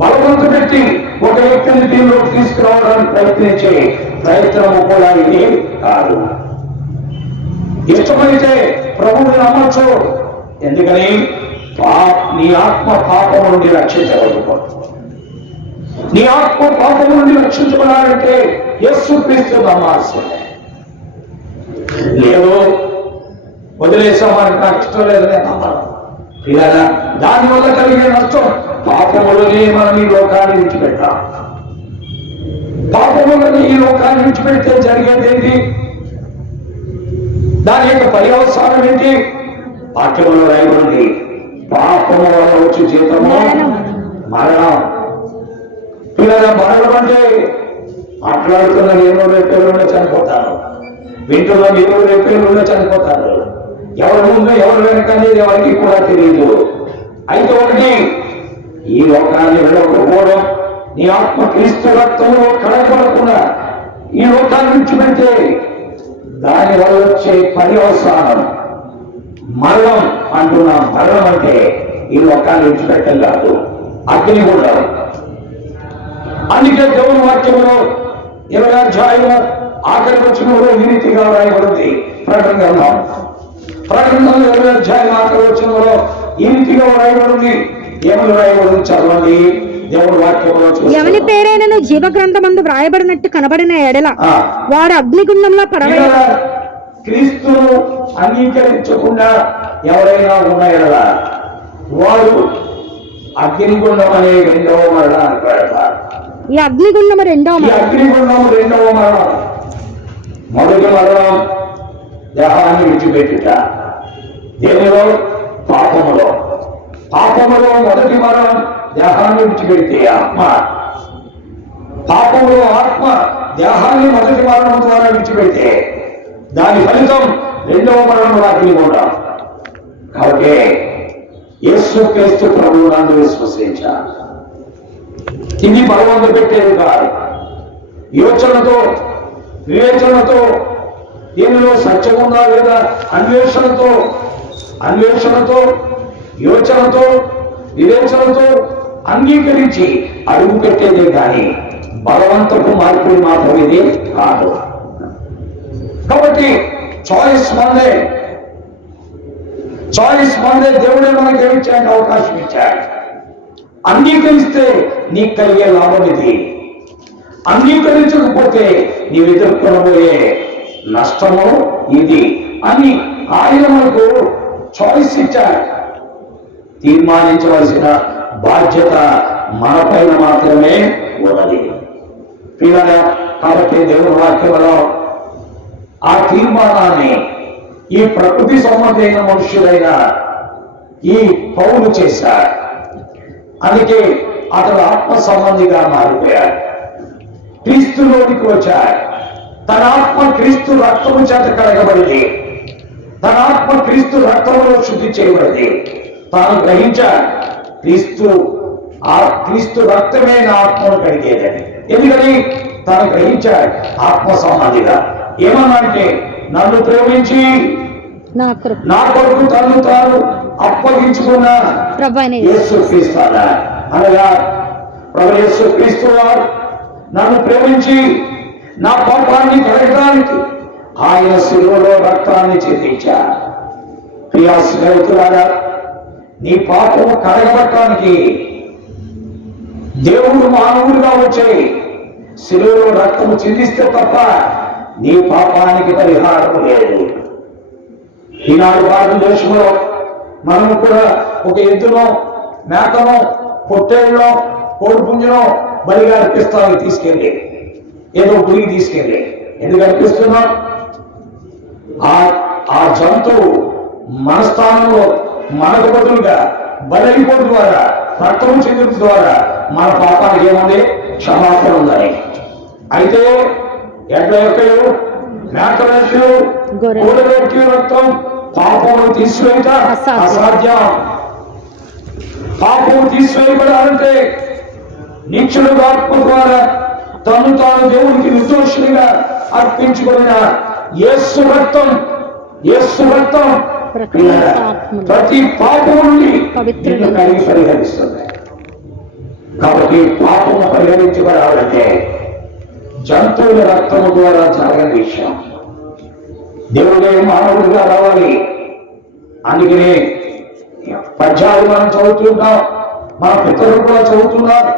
బలవంతు పెట్టి ఒక వ్యక్తిని దీనిలోకి తీసుకురావడానికి ప్రయత్నించే ప్రయత్నము కూడా ఇది కాదు. ఇష్టమైతే ప్రభువుని నమ్మచ్చు. ఎందుకని నీ ఆత్మ పాపం నుండి రక్షించబడుతుంది. నీ ఆత్మ పాపం నుండి రక్షించబడాలంటే యేసు క్రీస్తు నమ్మాల్సిందే. లేదు వదిలేసాం, మనకు నాకు ఇష్టం లేదని నమ్మడం ఇలా దానివల్ల కలిగే నష్టం పాపములనే మనం ఈ లోకాన్ని విడిచిపెట్టాం. పాపములని ఈ లోకాన్ని విడిచిపెడితే జరిగేది ఏంటి, దాని యొక్క పర్యవసానం ఏంటి? వాక్యములో రాయబడింది, పాపము వల్ల వచ్చి జీతము మరణం. పిల్లల మరణం అంటే మాట్లాడుతున్న నేను రేపేళ్ళలో చనిపోతాను, వింటున్న మీరు రేపేళ్ళలో చనిపోతారు. ఎవరి ముందు ఎవరు వెనక అనేది ఎవరికి కూడా తెలియదు. అయితే ఒకటి, ఈ లోకాన్ని వెళ్ళకపోవడం, నీ ఆత్మ క్రీస్తు రక్తంలో కడగబడకుండా ఈ లోకాన్ని విడిచిపెడితే దాని వల్ల వచ్చే పర్యవసానం మరణం. అంటున్నా, మరణం అంటే ఈ లోకాన్ని విడిచిపెట్టం కాదు, అగ్ని కూడా. అందుకే దేవుని వాక్యంలో 20వ అధ్యాయం ఆఖరి వచనంలో ఈ రీతిగా రాయబడింది. ప్రకటనలో 20వ అధ్యాయం ఆఖరి వచనంలో ఈ రీతిగా రాయబడింది. ఏమని రాయబడింది చదవండి. దేవుని వాక్యంలో ఎవని పేరైనను జీవ గ్రంథమందు వ్రాయబడినట్టు కనబడిన ఎడల వారు అగ్నిగుండంలో పడవేయ. క్రీస్తును అంగీకరించకుండా ఎవరైనా ఉన్న ఎడల వారు అగ్నిగుండం అనే రెండవ మరణానికి పెడతారు. ఈ అగ్నిగుండము రెండవ మరణం. మొదటి మరణం దేహాన్ని విడిచిపెట్టుట. దేనిలో? పాపములో. పాపములో మొదటి మరణం దేహాన్ని విడిచిపెడితే ఆత్మ. పాపములో ఆత్మ దేహాన్ని మొదటి మరణం ద్వారా విడిచిపెడితే దాని ఫలితం రెండవ మరణంలో అగ్నిగుండం. కాబట్టి యేసు క్రీస్తు ప్రభువు నందు విశ్వసించాలి. ఇది బలవంతు పెట్టేది కాదు. యోచనతో వివేచనతో దీనిలో సత్యం ఉందా లేదా అన్వేషణతో యోచనతో వివేచనతో అంగీకరించి అడుగు పెట్టేదే కానీ బలవంతపు మార్పులు మాత్రం ఇది కాదు. కాబట్టి చాయిస్ మందే, దేవుడే మనకి ఏమిచ్చాడు, అవకాశం ఇచ్చాడు. అంగీకరిస్తే నీకు కలిగే లాభం ఇది, అంగీకరించకపోతే నీవు ఎదుర్కొనబోయే నష్టము ఇది అని ఆయన మనకు చాయిస్ ఇచ్చాడు. తీర్మానించవలసిన బాధ్యత మన పైన మాత్రమే ఉన్నది. పిల్లలు, కాబట్టి దేవుని వాక్యంలో ఆ తీర్మానాన్ని ఈ ప్రకృతి సంబంధమైన మనుష్యులైన ఈ పౌలు చేశాడు. అందుకే అతడు ఆత్మ సంబంధిగా మారిపోయాడు, క్రీస్తులోనికి వచ్చాడు. తన ఆత్మ క్రీస్తు రక్తము చేత కడగబడింది, తన ఆత్మ క్రీస్తు రక్తంలో శుద్ధి చేయబడింది. తాను గ్రహించాడు క్రీస్తు రక్తమే నా ఆత్మను కడిగేదని. ఎందుకని తాను గ్రహించాడు ఆత్మ సంబంధిగా. ఏమన్నంటే నన్ను ప్రేమించి నా కొరకు తను తాను అప్పగించుకున్న యేసుక్రీస్తు అనగా ప్రభు యేసుక్రీస్తు వారు నన్ను ప్రేమించి నా పాపాన్ని కడగడానికి ఆయన శిలువలో రక్తాన్ని చెందించారు. ప్రియా స్నేహితులారా, నీ పాపము కడగబట్టడానికి దేవుడు మానవుడిగా వచ్చే శిలువలో రక్తము చెందిస్తే తప్ప నీ పాపానికి పరిహారం లేదు. ఈనాడు భారతదేశంలో మనము కూడా ఒక ఎద్దునో మేకనో పొట్టేళ్ళనో కోడిపుంజనో బలిగా అర్పిస్తామని తీసుకెళ్ళి ఏదో గురికి తీసుకెళ్ళి ఎందుకు అర్పిస్తున్నాం? ఆ జంతువు మన స్థానంలో మనకు బదులుగా బలైపోవడం ద్వారా, రక్తము చెందడం ద్వారా మన పాపానికి ఏముంది? క్షమాపణ ఉందని. అయితే ఎడ్ల యొక్కలు, మేకల యొక్కలు, గొర్రెల యొక్క రక్తం పాపము తీసివేయట అసాధ్యం. పాపము తీసివేయబడాలంటే నిత్యుడు ఆత్మ ద్వారా తను తాను దేవునికి నిర్దోషునిగా అర్పించుకున్న యేసు రక్తం ప్రతి పాపము నుండి కలిగి పరిహరిస్తుంది. కాబట్టి పాపము పరిహరించబడాలంటే జంతువుల రక్తము ద్వారా జరగని విషయం. దేవుడే మానవుడిగా రావాలి. అందుకనే పద్యాలు మనం చదువుతుంటాం, మన పితరులు కూడా చదువుతున్నారు.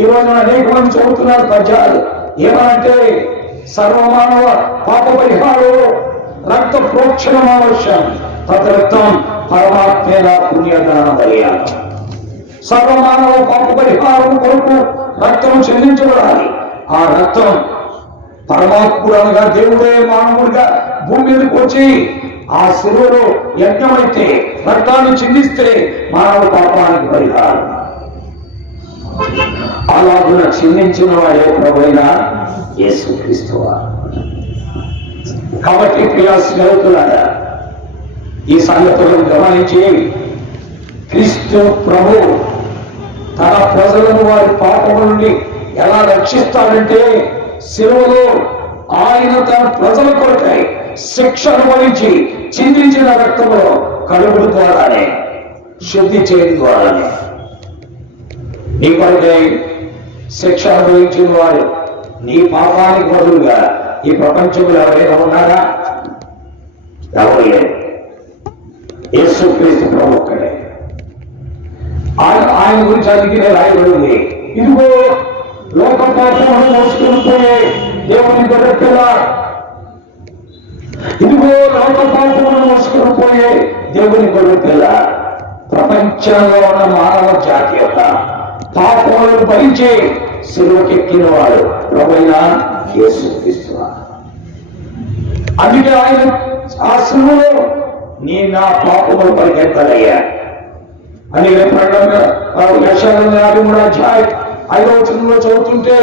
ఈ రోజున అనేక మంది చదువుతున్నారు పద్యాలు. ఏమనంటే సర్వమానవ పాప పరిహారం రక్త ప్రోక్షణం అవశ్యం, తద్రక్తం పరమాత్మేన పుణ్యదాన బలియాగం. సర్వమానవ పాప పరిహారం కొరకు రక్తం చెల్లించబడాలి. ఆ రక్తం పరమాత్ముడు అనగా దేవుడే మానవుడిగా భూమి మీదకి వచ్చి ఆ శిలువలో యజ్ఞమైతే రక్తాన్ని చిందిస్తే మానవ పాపానికి పరిహారం. అలాగున చిందించిన వాడే ప్రభువైన యేసుక్రీస్తు. కాబట్టి ప్రియా స్నేహితులారా, ఈ సంగతులను గమనించి క్రీస్తు ప్రభు తన ప్రజలను వారి పాపము నుండి ఎలా రక్షిస్తాడంటే శిలువలో ఆయన తన ప్రజల కొరకై శిక్ష అనుభవించి చిందించిన రక్తంలో కడుగుడు ద్వారానే, శుద్ధి చేయడం ద్వారానే నీ కొరకై శిక్ష అనుభవించిన వారు నీ పాపానికి బదులుగా ఈ ప్రపంచంలో ఎవరైనా ఉన్నారా? ఎవరు లేదు. యేసుక్రీస్తు ప్రభు ఒక్కడే. ఆయన గురించి అందుకనే రాయబడింది, ఇదిగో లోక పాపమును మోసుకుని పోయే దేవుని గొర్రెపిల్ల, ఇదిగో లోక పాపమును మోసుకుని పోయే దేవుని గొర్రెపిల్ల. ప్రపంచంలో ఉన్న మానవ జాతి యొక్క పాపములను భరించి శిలువకెక్కిన వాడు ప్రభువైన యేసుక్రీస్తు. అందుకే ఆయన ఆ శిలువలో నీ నా పాపములు పరిగెత్తలయ్యా అని అధ్యాయం 5వ వచనంలో చదువుతుంటే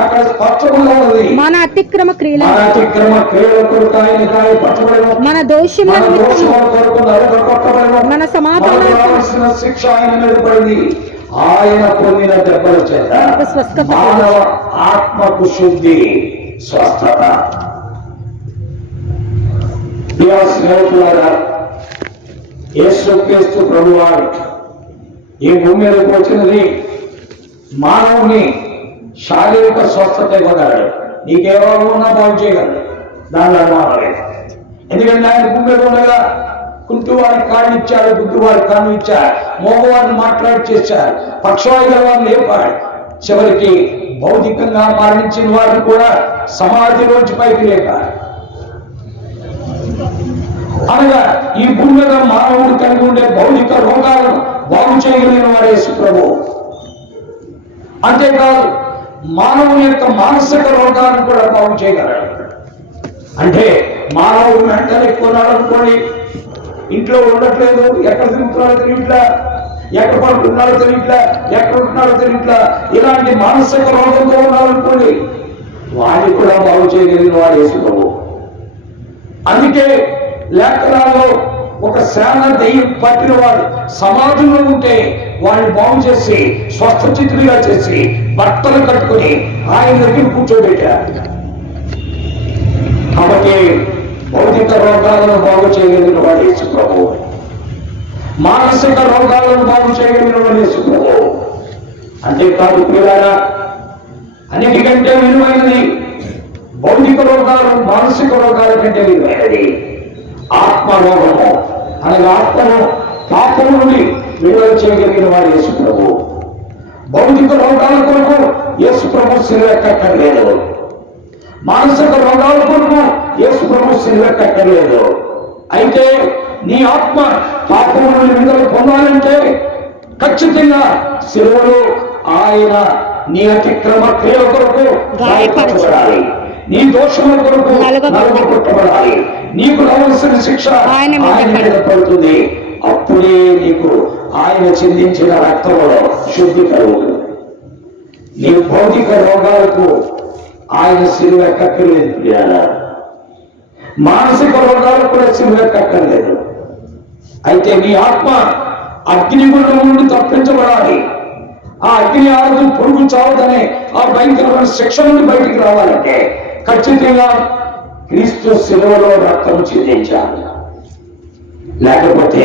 అక్కడ స్పష్టంగా ఉన్నది, మన అతిక్రమ క్రియల కొరకు ఆయన గాయపరచబడెను, మన దోషముల కొరకు నరకబడెను, మన సమాధాన శిక్ష ఆయన మీద పడింది, ఆయన పొందిన దెబ్బల చేత మానవ ఆత్మకు శుద్ధి, స్వస్థత. స్నేహితులారా, యేసుక్రీస్తు ప్రభువారు ఈ భూమి మీదకి వచ్చినది మానవుని శారీరక స్వస్థత ఇవ్వగలడు, నీకేమో ఉన్నా బాగు చేయగలడు, దానిలో అనుమానం లేదు. ఎందుకంటే ఆయన భూమి మీద ఉండగా కుంటూ వారికి కాళ్ళు ఇచ్చాడు, గుడ్డు వారికి కన్ను ఇచ్చాడు, మోగవారిని మాట్లాడి చేశాడు, పక్షవాయు గల వారిని లేపాడు. చివరికి భౌతికంగా మరణించిన వారిని కూడా సమాధిలోంచి పైకి లేపాడు. అనగా ఈ భూమి మీద మానవుడు కలిగి ఉండే భౌతిక రోగాలను బాగు చేయగలిగిన వాడు యేసు ప్రభువు. అంతేకాదు మానవుని యొక్క మానసిక రోగాలను కూడా బాగు చేయగలడు. అంటే మానవుడు వెంటనే కొన్నాడు అనుకోండి, ఇంట్లో ఉండట్లేదు, ఎక్కడ తిరుగుతున్నాడో తెలియట్లా, ఎక్కడ పడుతున్నాడో తెలియట్లా, ఎక్కడ ఉంటున్నాడో తెలియట్లా, ఇలాంటి మానసిక రోగంతో ఉన్నాడనుకోండి, వాడిని కూడా బాగు చేయగలిగిన వాడు యేసు ప్రభువు. అందుకే లేఖనాల్లో ఒక శ్రాన దెయ్యం పట్టిన వాడు సమాధిలో ఉంటే వాడిని బాగు చేసి స్వస్థచితుడిగా చేసి బట్టలు కట్టుకుని ఆయన దగ్గర కూర్చోబెట్టారు. కాబట్టి భౌతిక రోగాలను బాగు చేయగలిగిన వాడు యేసు ప్రభువు, మానసిక రోగాలను బాగు చేయగలిగిన వాడు యేసు ప్రభువు. అంతేకాదు ప్రియులారా, అన్నిటికంటే విలువైనది భౌతిక రోగాలు మానసిక రోగాల కంటే విలువైనది ఆత్మరోగము. అనగా ఆత్మను పాపం నుండి విడుదల చేయగలిగిన వాడు యేసు ప్రభువు. భౌతిక రోగాల కొరకు యేసు ప్రభు శిలువెక్కక్కర్లేదు, మానసిక రోగాల కొరకు యేసు ప్రభు శిలువెక్కక్కర్లేదు. అయితే నీ ఆత్మ పాపం నుండి విడుదల పొందాలంటే ఖచ్చితంగా శిలువలో ఆయన నీ అతిక్రమ క్రియల కొరకు గాయపరచబడాలి, నీ దోషముల కొరకు నలుగొట్టబడాలి, నీకు రావాల్సిన శిక్ష ఆయన మీద పడుతుంది. అప్పుడే నీకు ఆయన చిందించిన రక్తంలో శుద్ధి కలుగుతుంది. నీ భౌతిక రోగాలకు ఆయన శిలువెక్కక్కర్లేదు, మానసిక రోగాలకు కూడా శిలువెక్కక్కర్లేదు. అయితే నీ ఆత్మ అగ్నిగుండం నుండి తప్పించబడాలి. ఆ అగ్ని ఆరదు, పొరుగు చావదనే ఆ భయంకరమైన శిక్ష నుండి బయటికి రావాలంటే ఖచ్చితంగా క్రీస్తు శిలువలో రక్తం చిందించాలి. లేకపోతే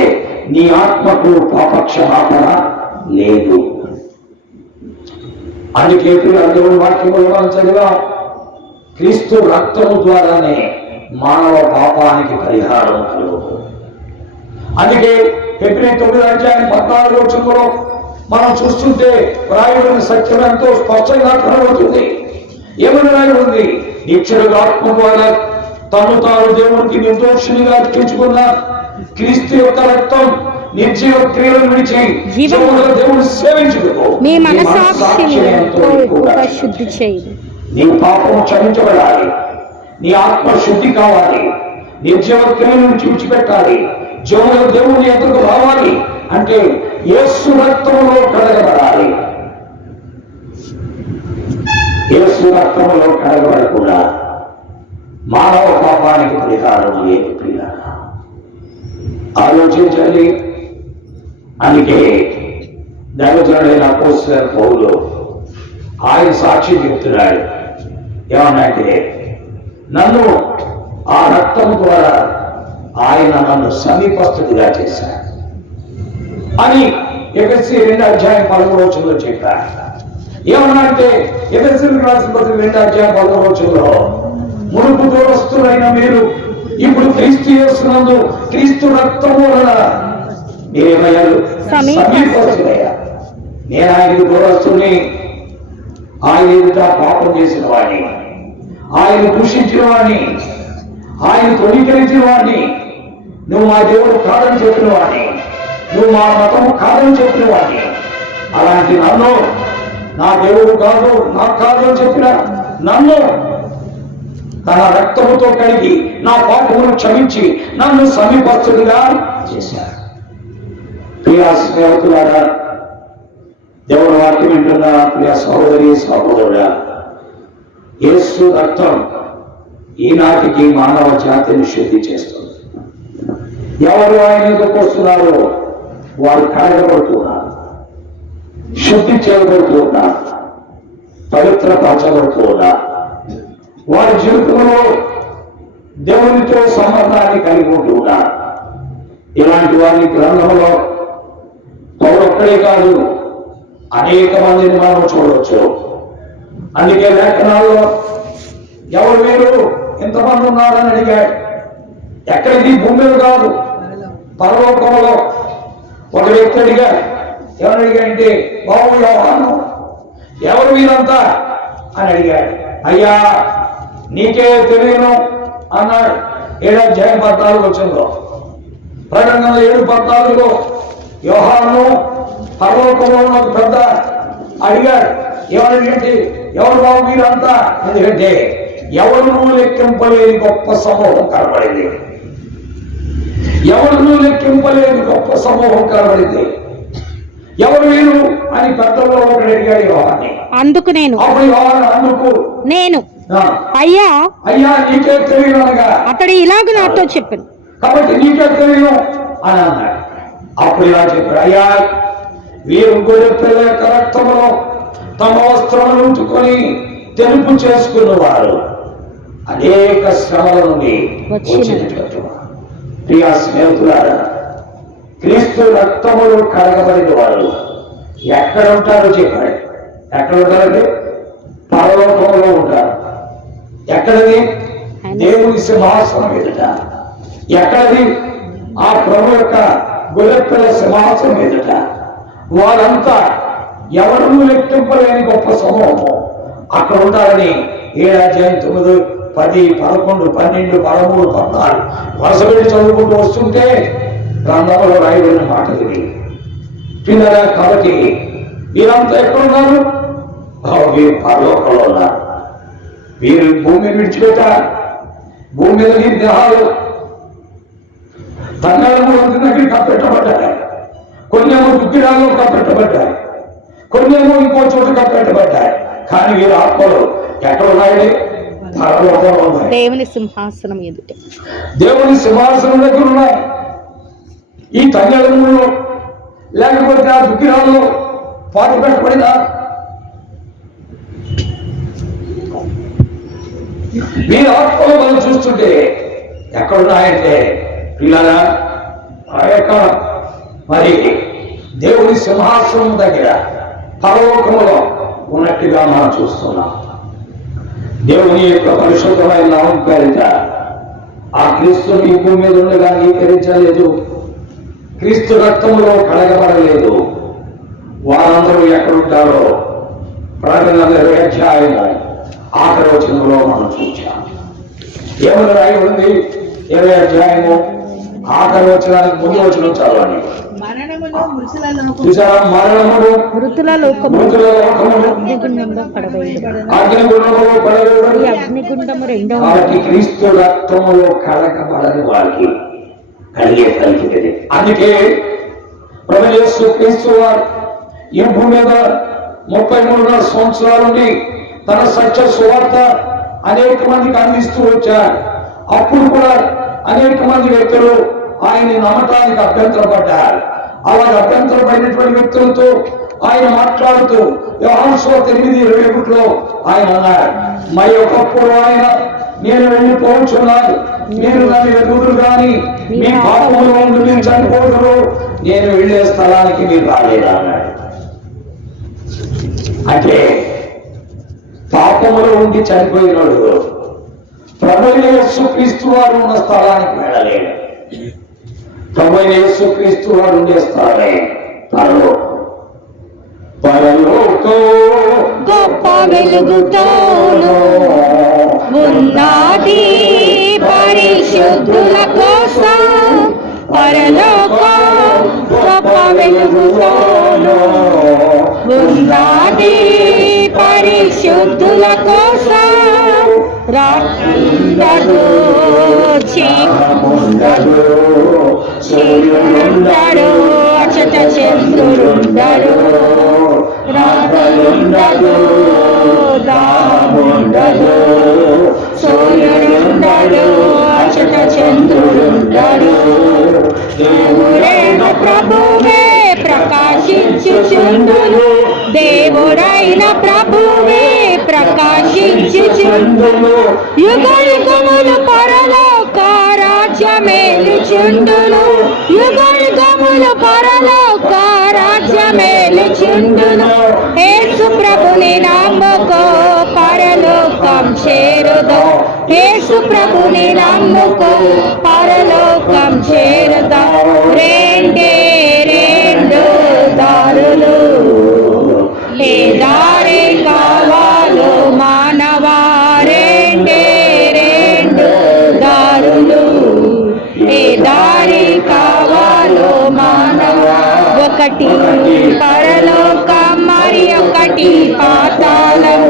నీ ఆత్మకు పాపక్షమాపణ లేదు. అందుకే దేవుని వాక్యములో మనం చదివా, క్రీస్తు రక్తము ద్వారానే మానవ పాపానికి పరిహారం కలుగుతుంది. అందుకే ఫిబ్రవరి 9:14 మనం చూస్తుంటే రాయబడిన సత్యం ఎంతో స్పష్టంగా కనబడుతుంది. ఏమని రాయబడింది? నిత్యుడు ఆత్మ ద్వారా తను తాను దేవునికి నిర్దోషునిగా అర్పించుకున్న క్రీస్తు యొక్క రక్తం నిర్జీవ క్రియలను విడిచి దేవుని సేవించుటకు మీ మనస్సాక్షిని శుద్ధి చేయండి. నీ పాపం క్షమించబడాలి, నీ ఆత్మ శుద్ధి కావాలి, నిర్జీవ క్రియల నుంచి విడిచిపెట్టాలి, జీవన దేవుని ఎదురుకు రావాలి అంటే యేసు రక్తములో కడగబడాలి. యేసు రక్తములో కడగబడకుండా మానవ పాపానికి పరిహారం లేదు. ప్రియులారా, ఆలోచించండి. అందుకే దైవజనుడైన అపోస్తలుడైన పౌలు ఆయన సాక్షి చెప్తున్నాడు. ఏమన్నాయంటే, నన్ను ఆ రక్తము ద్వారా ఆయన నన్ను సమీపస్తుడిగా చేశాడు అని ఎఫెసీ 2:13 చెప్పారు. ఏమన్నా అంటే ఎఫెసీయులకు రాసిన పత్రిక 2:13 మునుపు దూరస్తులైన మీరు ఇప్పుడు క్రీస్తు యేసునందు క్రీస్తు రక్తము వలన మీరేమయ్యారు? సమీపస్తులయ్యారు. నేను ఆయనకు దూరస్తుని, ఆయన ఎదుట పాపం చేసిన వాడిని, ఆయన దూషించిన వాడిని, ఆయన తృణీకరించిన వాడిని, నువ్వు మా దేవుడు కాదని చెప్పిన వాడిని, నువ్వు మా మతము కాదని చెప్పిన వాడిని, అలాంటి నన్ను నా దేవుడు కాదు నాకు కాదు అని చెప్పిన నన్ను తన రక్తముతో కడిగి నా పాపమును క్షమించి నన్ను సమీపస్తుడిగా చేశారు. ప్రియ స్నేహితులారా, దేవుని వాక్యం వింటున్న ప్రియ సహోదరి సహోదరుడా, యేసు రక్తం ఈనాటికి మానవ జాతిని శుద్ధి చేస్తుంది. ఎవరు ఆయన ఎదుకు వస్తున్నారో వారు కడగబడుతున్నారు, శుద్ధి చేయబడుతున్నారు, పవిత్రపరచబడుతూ ఉన్నారు. వారి జీవితంలో దేవునితో సంబంధాన్ని కలిగి ఉంటూ ఉన్నారు. ఇలాంటి వారి గ్రంథంలో పౌరొక్కడే కాదు, అనేక మందిని మనం చూడవచ్చు. అందుకే లేఖనాల్లో ఎవరు మీరు ఇంతమంది ఉన్నారని అడిగాడు. ఎక్కడికి భూమి మీద కాదు, పరలోకంలో. ఒక వ్యక్తి అడిగాడు. ఎవరు అడిగాడంటే, బాబు యోహాను ఎవరు వీరంతా అని అడిగాడు. అయ్యా నీకే తెలియను అన్నాడు. 7వ అధ్యాయం 14 వచనంలో, ప్రకటన 7:14 యోహాను పరలోకంలో ఉన్న ఒక పెద్ద అడిగాడు. ఎవరంటే ఎవరు బాబు వీరంతా? ఎందుకంటే ఎవరునూ లెక్కింపలేని గొప్ప సమూహం కనబడింది. ఎవరునూ లెక్కింపలేని గొప్ప సమూహం కనబడింది. ఎవరు వీరు అని పెద్దలో ఒకటి అడిగాడు యోహాన్ని. అందుకు నేను, అప్పుడు యోహాను అందుకు నేను అయ్యా అయ్యా నీకే తెలియను అనగా అతడు ఇలాగ నాతో చెప్పాను. కాబట్టి నీకే తెలియను అని అన్నాడు. అప్పుడు ఇలా చెప్పాడు, అయ్యా వీరు గొర్రె పిల్ల యొక్క రక్తములో తమ వస్త్రములు ఉంచుకొని తెలుపు చేసుకున్నవారు అనేక శ్రమల నుండి వచ్చినట్లు. ప్రియా స్నేహితులారా, క్రీస్తు రక్తములు కడగబడిన వారు ఎక్కడ ఉంటారో చెప్పాడు. ఎక్కడ ఉంటారంటే పరలోకంలో ఉంటారు. ఎక్కడది? దేవుని సింహాసనం ఎదుట. ఎక్కడది? ఆ ప్రభు యొక్క గొర్రెపిల్ల సింహాసనం ఎదుట. వారంతా ఎవరూ లెక్కింపలేని గొప్ప సమూహం అక్కడ ఉంటారని 7వ అధ్యాయం 9, 10, 11, 12, 13, 14 వరుస పెట్టి చదువుకుంటూ వస్తుంటే గ్రంథంలో రాయబడిన మాటలు పిల్లరా. కాబట్టి వీరంతా ఎక్కడున్నారు? వీరు పరలోకంలో ఉన్నారు. వీరు భూమిని విడిచిపెట్టారు. భూమి మీద ఈ దేహాలు తన్నడములకి కప్పెట్టబడ్డాయి. కొన్నేమో దుఃఖిరాల్లో కప్పెట్టబడ్డాయి, కొన్నేమో ఇంకో చోట కప్పెట్టబడ్డాయి. కానీ వీరు ఆత్మలు ఎక్కడ ఉన్నాయండి? పరలోకంలో ఉన్నాయి. దేవుని సింహాసనం ఎదుట, దేవుని సింహాసనం దగ్గర ఉన్నాయి. ఈ తన్నడములో లేకపోతే ఆ దుఃఖిరాల్లో పాత పెట్టబడినా మీరు ఆత్మలో మనం చూస్తుంటే ఎక్కడున్నాయంటే పిల్లరా ఆ యొక్క మరి దేవుని సింహాసనం దగ్గర పరలోకములో ఉన్నట్టుగా మనం చూస్తున్నాం. దేవుని యొక్క పరిశుద్ధమైన నామం పేరిట ఆ క్రీస్తుని ఈ భూమి మీద ఉండగా అంగీకరించలేదు, క్రీస్తు రక్తములో కడగబడలేదు. వారందరూ ఎక్కడుంటారో ప్రకటన 20వ అధ్యాయము 8వ వచనంలో మనం చూచాం. ఏమని రాయి ఉంది? 20వ అధ్యాయము 8వ వచనానికి ముందు వచనం చదవండి. మరణములు మృతుల లోకములో అగ్నిగుండము రెండవ. కాబట్టి క్రీస్తు రక్తములో కడగబడని వారికి కలిగే కలిగినది. అందుకే ప్రభువు యేసు క్రీస్తు వారు ఈ భూమి మీద 33 సంవత్సరాల నుండి తన సత్య సువార్త అనేక మందికి అందిస్తూ వచ్చారు. అప్పుడు కూడా అనేక మంది వ్యక్తులు ఆయన్ని నమ్మటానికి అభ్యంతరపడ్డారు. అలాగే అభ్యంతరపడినటువంటి వ్యక్తులతో ఆయన మాట్లాడుతూ యోహాను సువార్త 8:21 ఆయన అన్నారు, మరి ఒకప్పుడు ఆయన నేను వెళ్ళిపోవచ్చున్నాను, మీరు నన్ను ఎదురు కానీ మీ పాపములో ఉండి మీరు చనిపోదురు, నేను వెళ్ళే స్థలానికి మీరు రాలేదా అన్నాడు. అంటే పాపములో ఉండి చనిపోయినాడు ప్రభువైన యేసుక్రీస్తు వారు ఉన్న స్థలానికి వెళ్ళలేడు. ప్రభువైన యేసుక్రీస్తు వారు ఉండే స్థలమే పరలోకం గొప్ప వెలుగుతోను ఉన్నది పరిశుద్ధుల కోసం. పరలోకం గొప్ప వెలుగుతోను ఉన్నది పరిశుద్ధుల కోసం. రాత్రుండదు చీకముండదు, సూర్యుడుండడు అచట చంద్రుడుండడు, రాత్రుండదు దాముండదు, సూర్యుడుండడు అచట చంద్రుడుండడు. దేవుడైన ప్రభువే ప్రకాశించుచుండును, దేవుడైన ప్రభువే ప్రకాశించుచుండును. యుగయుగములు పరలోక రాజ్యమేలుచుండును, యుగయుగములు పరలోక రాజ్యమేలుచుండును. యేసు ప్రభుని నమ్ముకో పరలోకం చేరుదో, యేసు ప్రభుని నమ్ముకో పరలోకం చేరదా. రెండే రెండు దారులు, ఏ దారి కావాలో మానవా. రెండే రెండు దారులు, ఏ దారి కావాలో మానవా. ఒకటి పరలోకం మరి ఒకటి పాతాళం.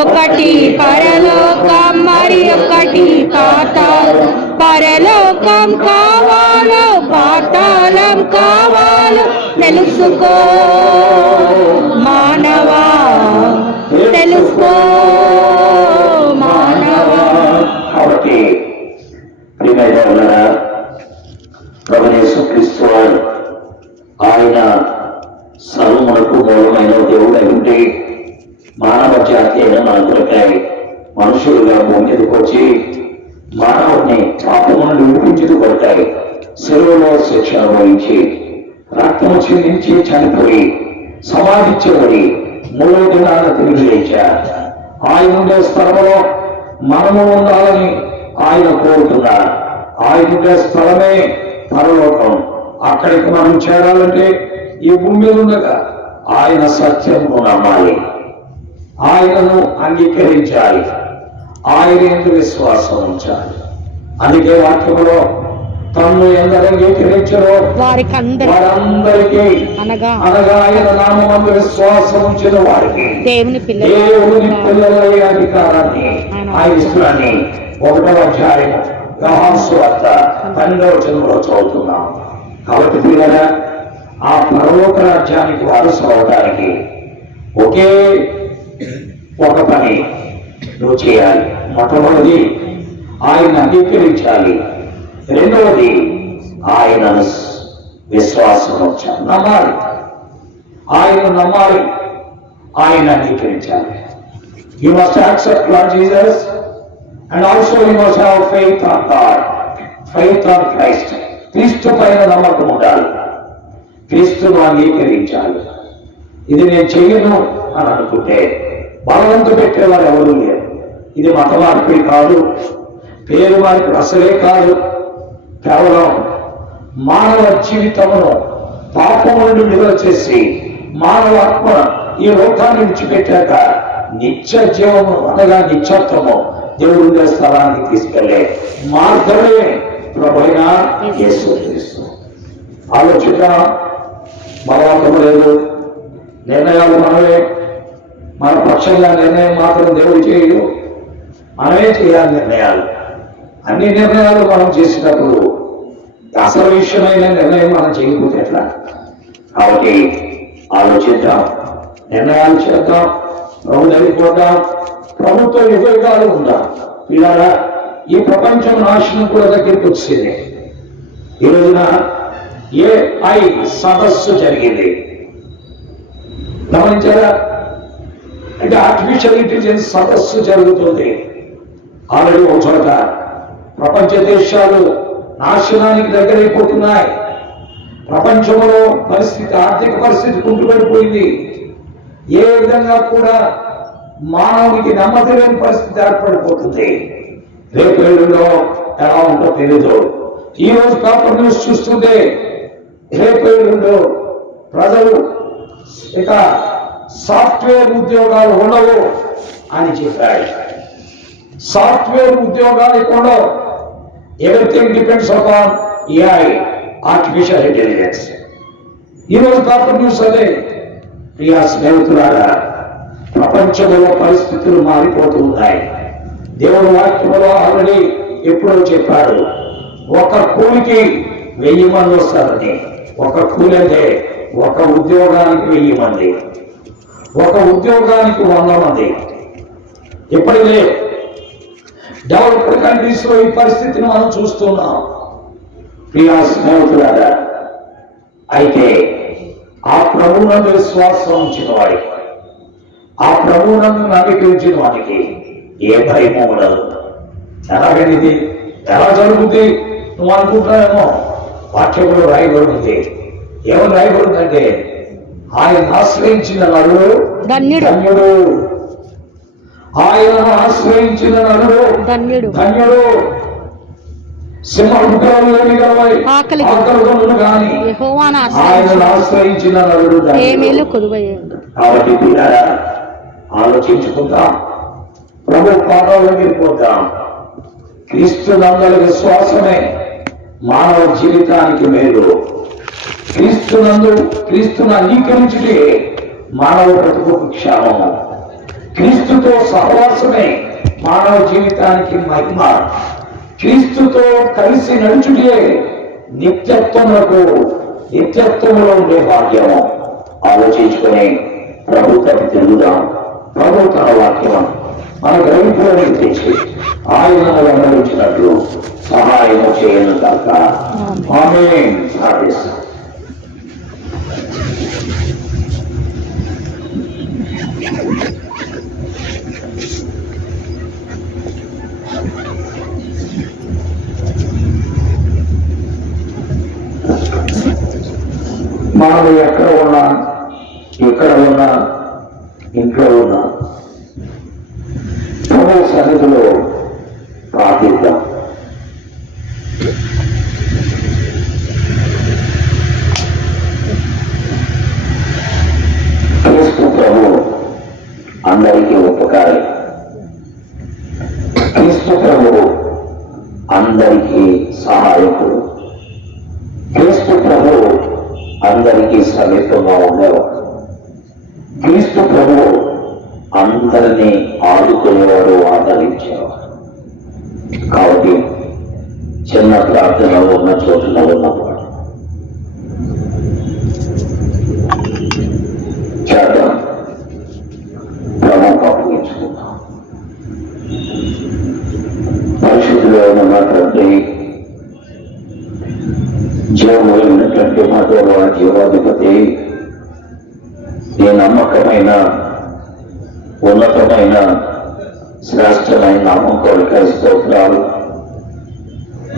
ఒకటి పరలోకం మరి ఒకటి పాతాళం. పరలోకం కావాలో పాతాళం కావాలో తెలుసుకో మానవా, తెలుసుకో మానవా. కాబట్టి ప్రియమైన వాళ్ళారా, ప్రభువైన యేసుక్రీస్తు వారు ఆయన సర్వమునకు మూలమైన దేవుడై ఉంటే మానవ జాతి అయిన మన కొరకై మనుషులుగా భూమి మీదకి వచ్చి మానవుని పాపము నుండి విడిపించుతూ కొరకాయి సెలవులో శిక్ష అనుభవించి రక్తము చిందించి చనిపోయి సమాధించబడి మూడో దినాన తిరిగి లేచారు. ఆయన ఉండే స్థలంలో మనము ఉండాలని ఆయన కోరుతున్నారు. ఆయన ఉండే స్థలమే పరలోకం. అక్కడికి మనం చేరాలంటే ఈ భూమి మీద ఉండగా ఆయన సత్యము నమ్మాలి, ఆయనను అంగీకరించాలి, ఆయన యందు విశ్వాసం ఉంచాలి. అందుకే వాక్యంలో తన్ను ఎందరు అంగీకరించారో వారందరికీ అనగా ఆయన నామమందు విశ్వాసం ఉంచిన వారికి దేవుని పిల్లలయ్యే అధికారాన్ని ఆయన ఇస్తున్నాన్ని 1వ అధ్యాయం యోహాను సువార్త 12వ వచనంలో చదువుతున్నాం. కాబట్టి పిల్లరా, ఆ పరలోక రాజ్యానికి వారసులు అవడానికి ఒకే ఒక పని నువ్వు చేయాలి. మొట్టమొదటిది ఆయన అంగీకరించాలి, రెండవది ఆయన విశ్వాసం ఉంచాలి, నమ్మాలి. ఆయన నమ్మాలి, ఆయన అంగీకరించాలి. You must accept lord Jesus and also you must have faith on God, faith on Christ. క్రీస్తు పైన నమ్మకం ఉండాలి, క్రీస్తును అంగీకరించాలి. ఇది నేను చెయ్యను అని అనుకుంటే బలవంతు పెట్టేవారు ఎవరు లేరు. ఇది మత మార్పిడి కాదు, పేరు మార్పిడి అసలే కాదు. కేవలం మానవ జీవితమును పాపము నుండి విడుదల చేసి మానవ ఆత్మ ఈ లోకాన్ని విడిచిపెట్టాక నిత్య జీవము అనగా నిత్యత్వము దేవుడి స్థలానికి తీసుకెళ్లే మార్గమే ప్రభువైన యేసుక్రీస్తు. ఆలోచిద్దాం. బలవంతం లేదు, నిర్ణయాలు మనమే. మన పక్షంగా నిర్ణయం మాత్రం దేవుడు చేయడు, మనమే చేయాలి నిర్ణయాలు. అన్ని నిర్ణయాలు మనం చేసినప్పుడు అసలు విషయమైన నిర్ణయం మనం చేయకపోతే ఎట్లా? కాబట్టి ఆలోచిద్దాం, నిర్ణయాలు చేద్దాం, ప్రభు వెళ్ళిపోతాం, ప్రభుత్వ వివేకాలు ఉందాం. పిల్లరా, ఈ ప్రపంచం నాశనం కూడా దగ్గరికి వచ్చింది. ఈ రోజున AI సదస్సు జరిగింది, గమనించారా? అంటే ఆర్టిఫిషియల్ ఇంటెలిజెన్స్ సదస్సు జరుగుతుంది. ఆల్రెడీ ఒక చోట ప్రపంచ దేశాలు నాశనానికి దగ్గరైపోతున్నాయి. ప్రపంచంలో పరిస్థితి, ఆర్థిక పరిస్థితి కుంటుపడిపోయింది. ఏ విధంగా కూడా మానవునికి నెమ్మది లేని పరిస్థితి ఏర్పడిపోతుంది. రేపు ఎల్లుండో ఎలా ఉంటో తెలీదు. ఈ రోజు పేపర్ న్యూస్ చూస్తుంటే రేపు ఎల్లుండో ప్రజలు ఇక సాఫ్ట్వేర్ ఉద్యోగాలు ఉండవు అని చెప్పాడు. సాఫ్ట్వేర్ ఉద్యోగాలు కూడా everything depends upon AI, artificial intelligence. ఈరోజు పేపర్ న్యూస్ అదే. ప్రియా స్నేహితులారా, ప్రపంచంలో పరిస్థితులు మారిపోతూ ఉన్నాయి. దేవుడు వాక్యంలో ఆల్రెడీ ఎప్పుడో చెప్పాడు, ఒక కూలికి 1000 మంది వస్తారని. ఒక కూలి అంటే ఒక ఉద్యోగానికి 1000 మంది, ఒక ఉద్యోగానికి 100 మంది. ఎప్పటికే డెవలప్డ్ కంట్రీస్ లో ఈ పరిస్థితిని మనం చూస్తున్నాం. ప్రియా స్నేహితులారా, అయితే ఆ ప్రభువునందు విశ్వాసం ఉంచిన వాడికి, ఆ ప్రభువునందు అంగీకరించిన వాడికి ఏ భయము ఉండదు. ఎలాగని ఇది ఎలా జరుగుతుంది నువ్వు అనుకుంటున్నావేమో. వాక్యంలో రాయబడింది, ఏమని రాయబడిందంటే, ఆయన ఆశ్రయించిన నరుడు ధన్యుడు, ఆయనను ఆశ్రయించిన నరుడు ధన్యుడు. ధన్యుడు. సింహముఖాలు లేని గలవై ఆకలిగొనును గాని ఆయనను ఆశ్రయించిన నరుడు ధన్యుడు. కాబట్టి పిల్లరా ఆలోచించుకుందాం, ప్రభు పాదాల వెళ్ళిపోతాం. క్రీస్తు నందల విశ్వాసమే మానవ జీవితానికి మేలు. క్రీస్తును అంగీకరించుటే మానవ బ్రతుకు క్షేమము. క్రీస్తుతో సహవాసమే మానవ జీవితానికి మహిమ. క్రీస్తుతో కలిసి నడుచుటే నిత్యత్వంలో ఉండే భాగ్యము. ఆలోచించుకొని ప్రభు తప్పి తిరుగుదాం. ప్రభు తన వాక్యం మన గ్రహింపులోకి తెచ్చి ఆయనను వెంబడించినట్లు సహాయం చేయను కాక. ఆమేన్. ప్రార్థిస్తాం. మనం ఎక్కడ ఉన్నా, ఇంట్లో ఉన్నా ప్రభు సన్నిధిలో ప్రార్థిద్దాం. క్రీస్తు ప్రభు అందరికీ ఉపకారి. క్రీస్తు ప్రభు అందరికీ సహాయకుడు. క్రీస్తు ప్రభు అందరికీ సమీపంగా ఉండేవాడు. క్రీస్తు ప్రభు అందరినీ ఆదుకునేవాడు, ఆదరించేవాడు. కాబట్టి చిన్న ప్రార్థనలో ఉన్న చోటున ఉన్నవాడు చేద్దాం. ప్రభు అప్పగించుకుందాం. పరిశుద్ధిలో ఉన్న తండ్రి, జీవమైనటువంటి మా దేవ జీవాధిపతి, నీ నమ్మకమైన ఉన్నతమైన శ్రేష్టమైన నామం కొరకై స్తోత్రాలు.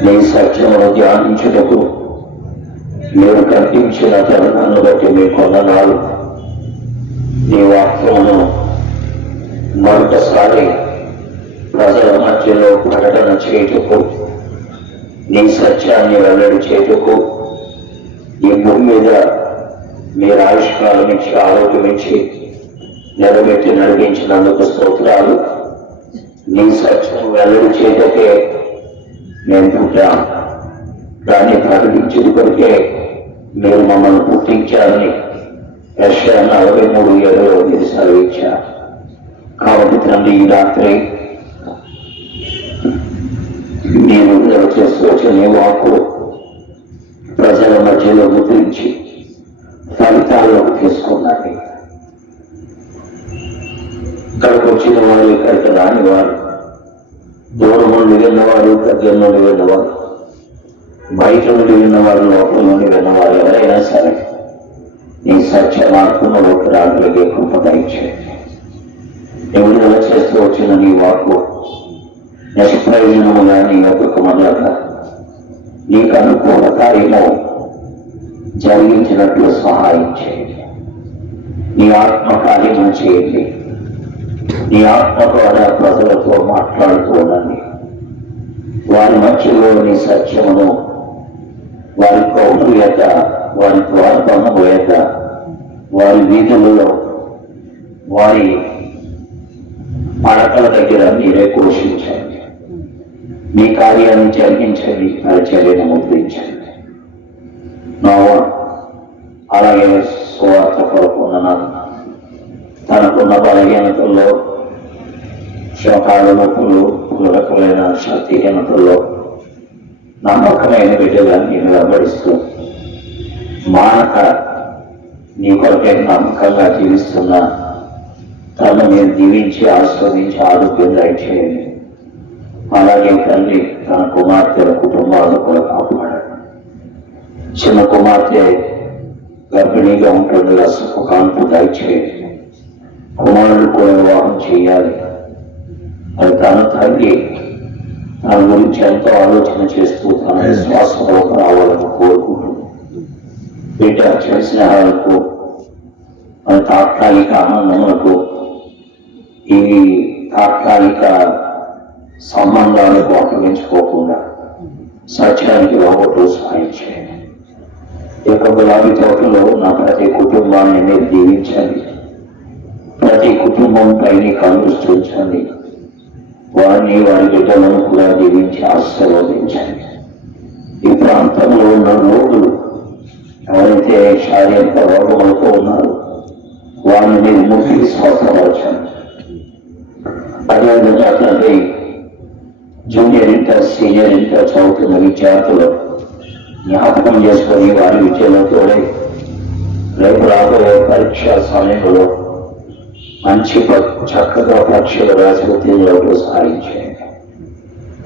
నీ సత్యమును ధ్యానించుటకు మీరు కల్పించిన తరుణాన్ని బట్టి మీ కొందనాలు. నీ వాక్యమును మరొకసారి ప్రజల మధ్యలో ప్రకటన చేయుటకు, నీ సత్యాన్ని వెల్లడి చేయుటకు, ఈ భూమి మీద మీరు ఆయుష్కాలం ఇచ్చి ఆరోగ్యం ఇచ్చి నిలబెట్టి నడిపించినందుకు స్తోత్రాలు. నీ సత్యం వెల్లడి చేయటకే మేము పుట్టాం. దాన్ని ప్రకటించేది కొరికే మీరు మమ్మల్ని పుట్టించాలని యెషయా 43:7 మీరు సెలవిచ్చారు. కాబట్టి తండ్రి, ఈ రాత్రి నేను చేస్తూ వచ్చిన నీ వాక్కు ప్రజల మధ్యలో ముద్రించి ఫలితాల్లోకి తీసుకున్నాను. ఇక్కడికి వచ్చిన వారు, ఇక్కడికి రాని వారు, దూరం నుండి విన్నవారు, దగ్గర నుండి విన్నవారు, బయట నుండి విన్నవారు, లోపల నుండి విన్నవారు, ఎవరైనా సరే నీ సత్య మార్పులోకి రాగలిగే కృప దయచేయండి. విడుదల చేస్తూ వచ్చిన నీ వాక్కు నిష్ప్రయోజనముగా నీ యొక్క నీకు అనుకూల కార్యము జరిగించినట్లు సహాయం చేయండి. నీ ఆత్మ కార్యము చేయండి. నీ ఆత్మ ద్వారా ప్రజలతో మాట్లాడుతూ ఉండండి. వారి మధ్యలో నీ సత్యమును, వారి కౌటుయత, వారి ద్వారబంధముయత, వారి వీధులలో, వారి పడకల దగ్గర మీరే పోషించండి. మీ కార్యాన్ని జరిగించండి, పరిచర్యను ముద్రించండి. అలాగే సువార్త కొరకున్న తనకున్న బలహీనతల్లో, శోకాల నొప్పులు, రకమైన శక్తిహీనతల్లో నమ్మకమైన బిడ్డగా నేను వెంబడిస్తూ మానక నీ కొరకే నమ్మకంగా జీవిస్తున్న తను మీరు దీవించి ఆస్వాదించి ఆరోగ్యం దయచేయండి. అలాగే తండ్రి తన కుమార్తెల కుటుంబాలను కూడా కాపాడాడు. చిన్న కుమార్తె గర్భిణీగా ఉంటుండగా సుఖకాంతి దయచేయండి. కుమారుడు కూడా వివాహం చేయాలి. అది తన తండ్రి తన గురించి ఎంతో ఆలోచన చేస్తూ తన విశ్వాసంలోకి రావాలని కోరుకుంటుంది. బిడ్డ చెడు స్నేహాలకు, మన తాత్కాలిక ఆనందములకు, ఈ తాత్కాలిక సంబంధాలకు అప్పగించుకోకుండా సత్యానికి లోబట్టు సహాయం చేయండి. ఈ యొక్క గులాబీ తోటలో నా ప్రతి కుటుంబాన్ని మీరు దీవించండి. ప్రతి కుటుంబం పైన కలుస్తుంచండి. వారిని వారి బిడ్డలను కూడా దీవించి ఆశీర్వదించండి. ఈ ప్రాంతంలో ఉన్న రోగులు ఎవరైతే శారీరక రోగములతో ఉన్నారో వారిని మీరు ముఖ్య స్వస్థపరచండి. అదేవిధంగా తండ్రి జూనియర్ ఇంటర్ సీనియర్ ఇంటర్ చదువుతున్న విద్యార్థులు జ్ఞాపకం చేసుకొని వారి విద్యలతో రేపు రాబోయే పరీక్ష సమయంలో మంచి చక్కగా పరీక్షలు రాసి ఉత్తీర్ణులకు సహాయం చేయండి.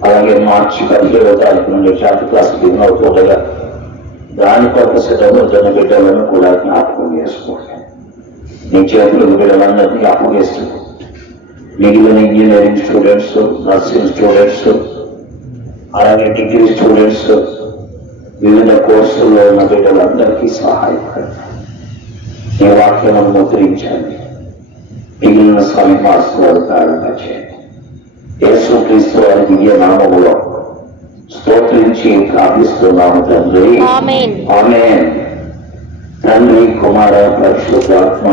అలాగే మార్చి 17వ తారీఖు నుండి 10th క్లాస్ బిగిన్ అవుతుండగా దాని కొరకు సిద్ధమవుతున్న బిడ్డలను కూడా జ్ఞాపకం చేసుకోండి. నీ చేతులకు బిడ్డలందరినీ అప్పగిస్తుంది. మిగిలిన ఇంజనీరింగ్ స్టూడెంట్స్, నర్సింగ్ స్టూడెంట్స్, అలాగే డిగ్రీ స్టూడెంట్స్, వివిధ కోర్సుల్లో ఉన్న బిడ్డలందరికీ సహాయపడండి. ఈ వాక్యమును ముద్రించండి. మిగిలిన సమీపాస్తులను ప్రారంభం చేయండి. యేసుక్రీస్తు వారి దివ్య నామములో స్తోత్రించి ప్రార్థిస్తున్నాము తండ్రి. ఆమేన్. తండ్రి, కుమార, పరిశుద్ధాత్మ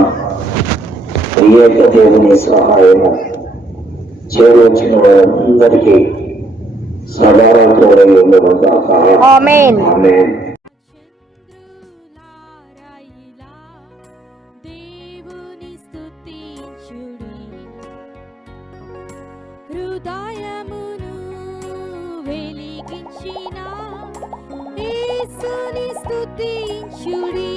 త్రియేక దేవుని సహాయము చేరొచ్చిన వారందరికీ సదాలతో ఉండగాక. ఆమేన్. ఆమేన్. హృదయమును వెలిగించిన యేసుని స్తుతించుడి.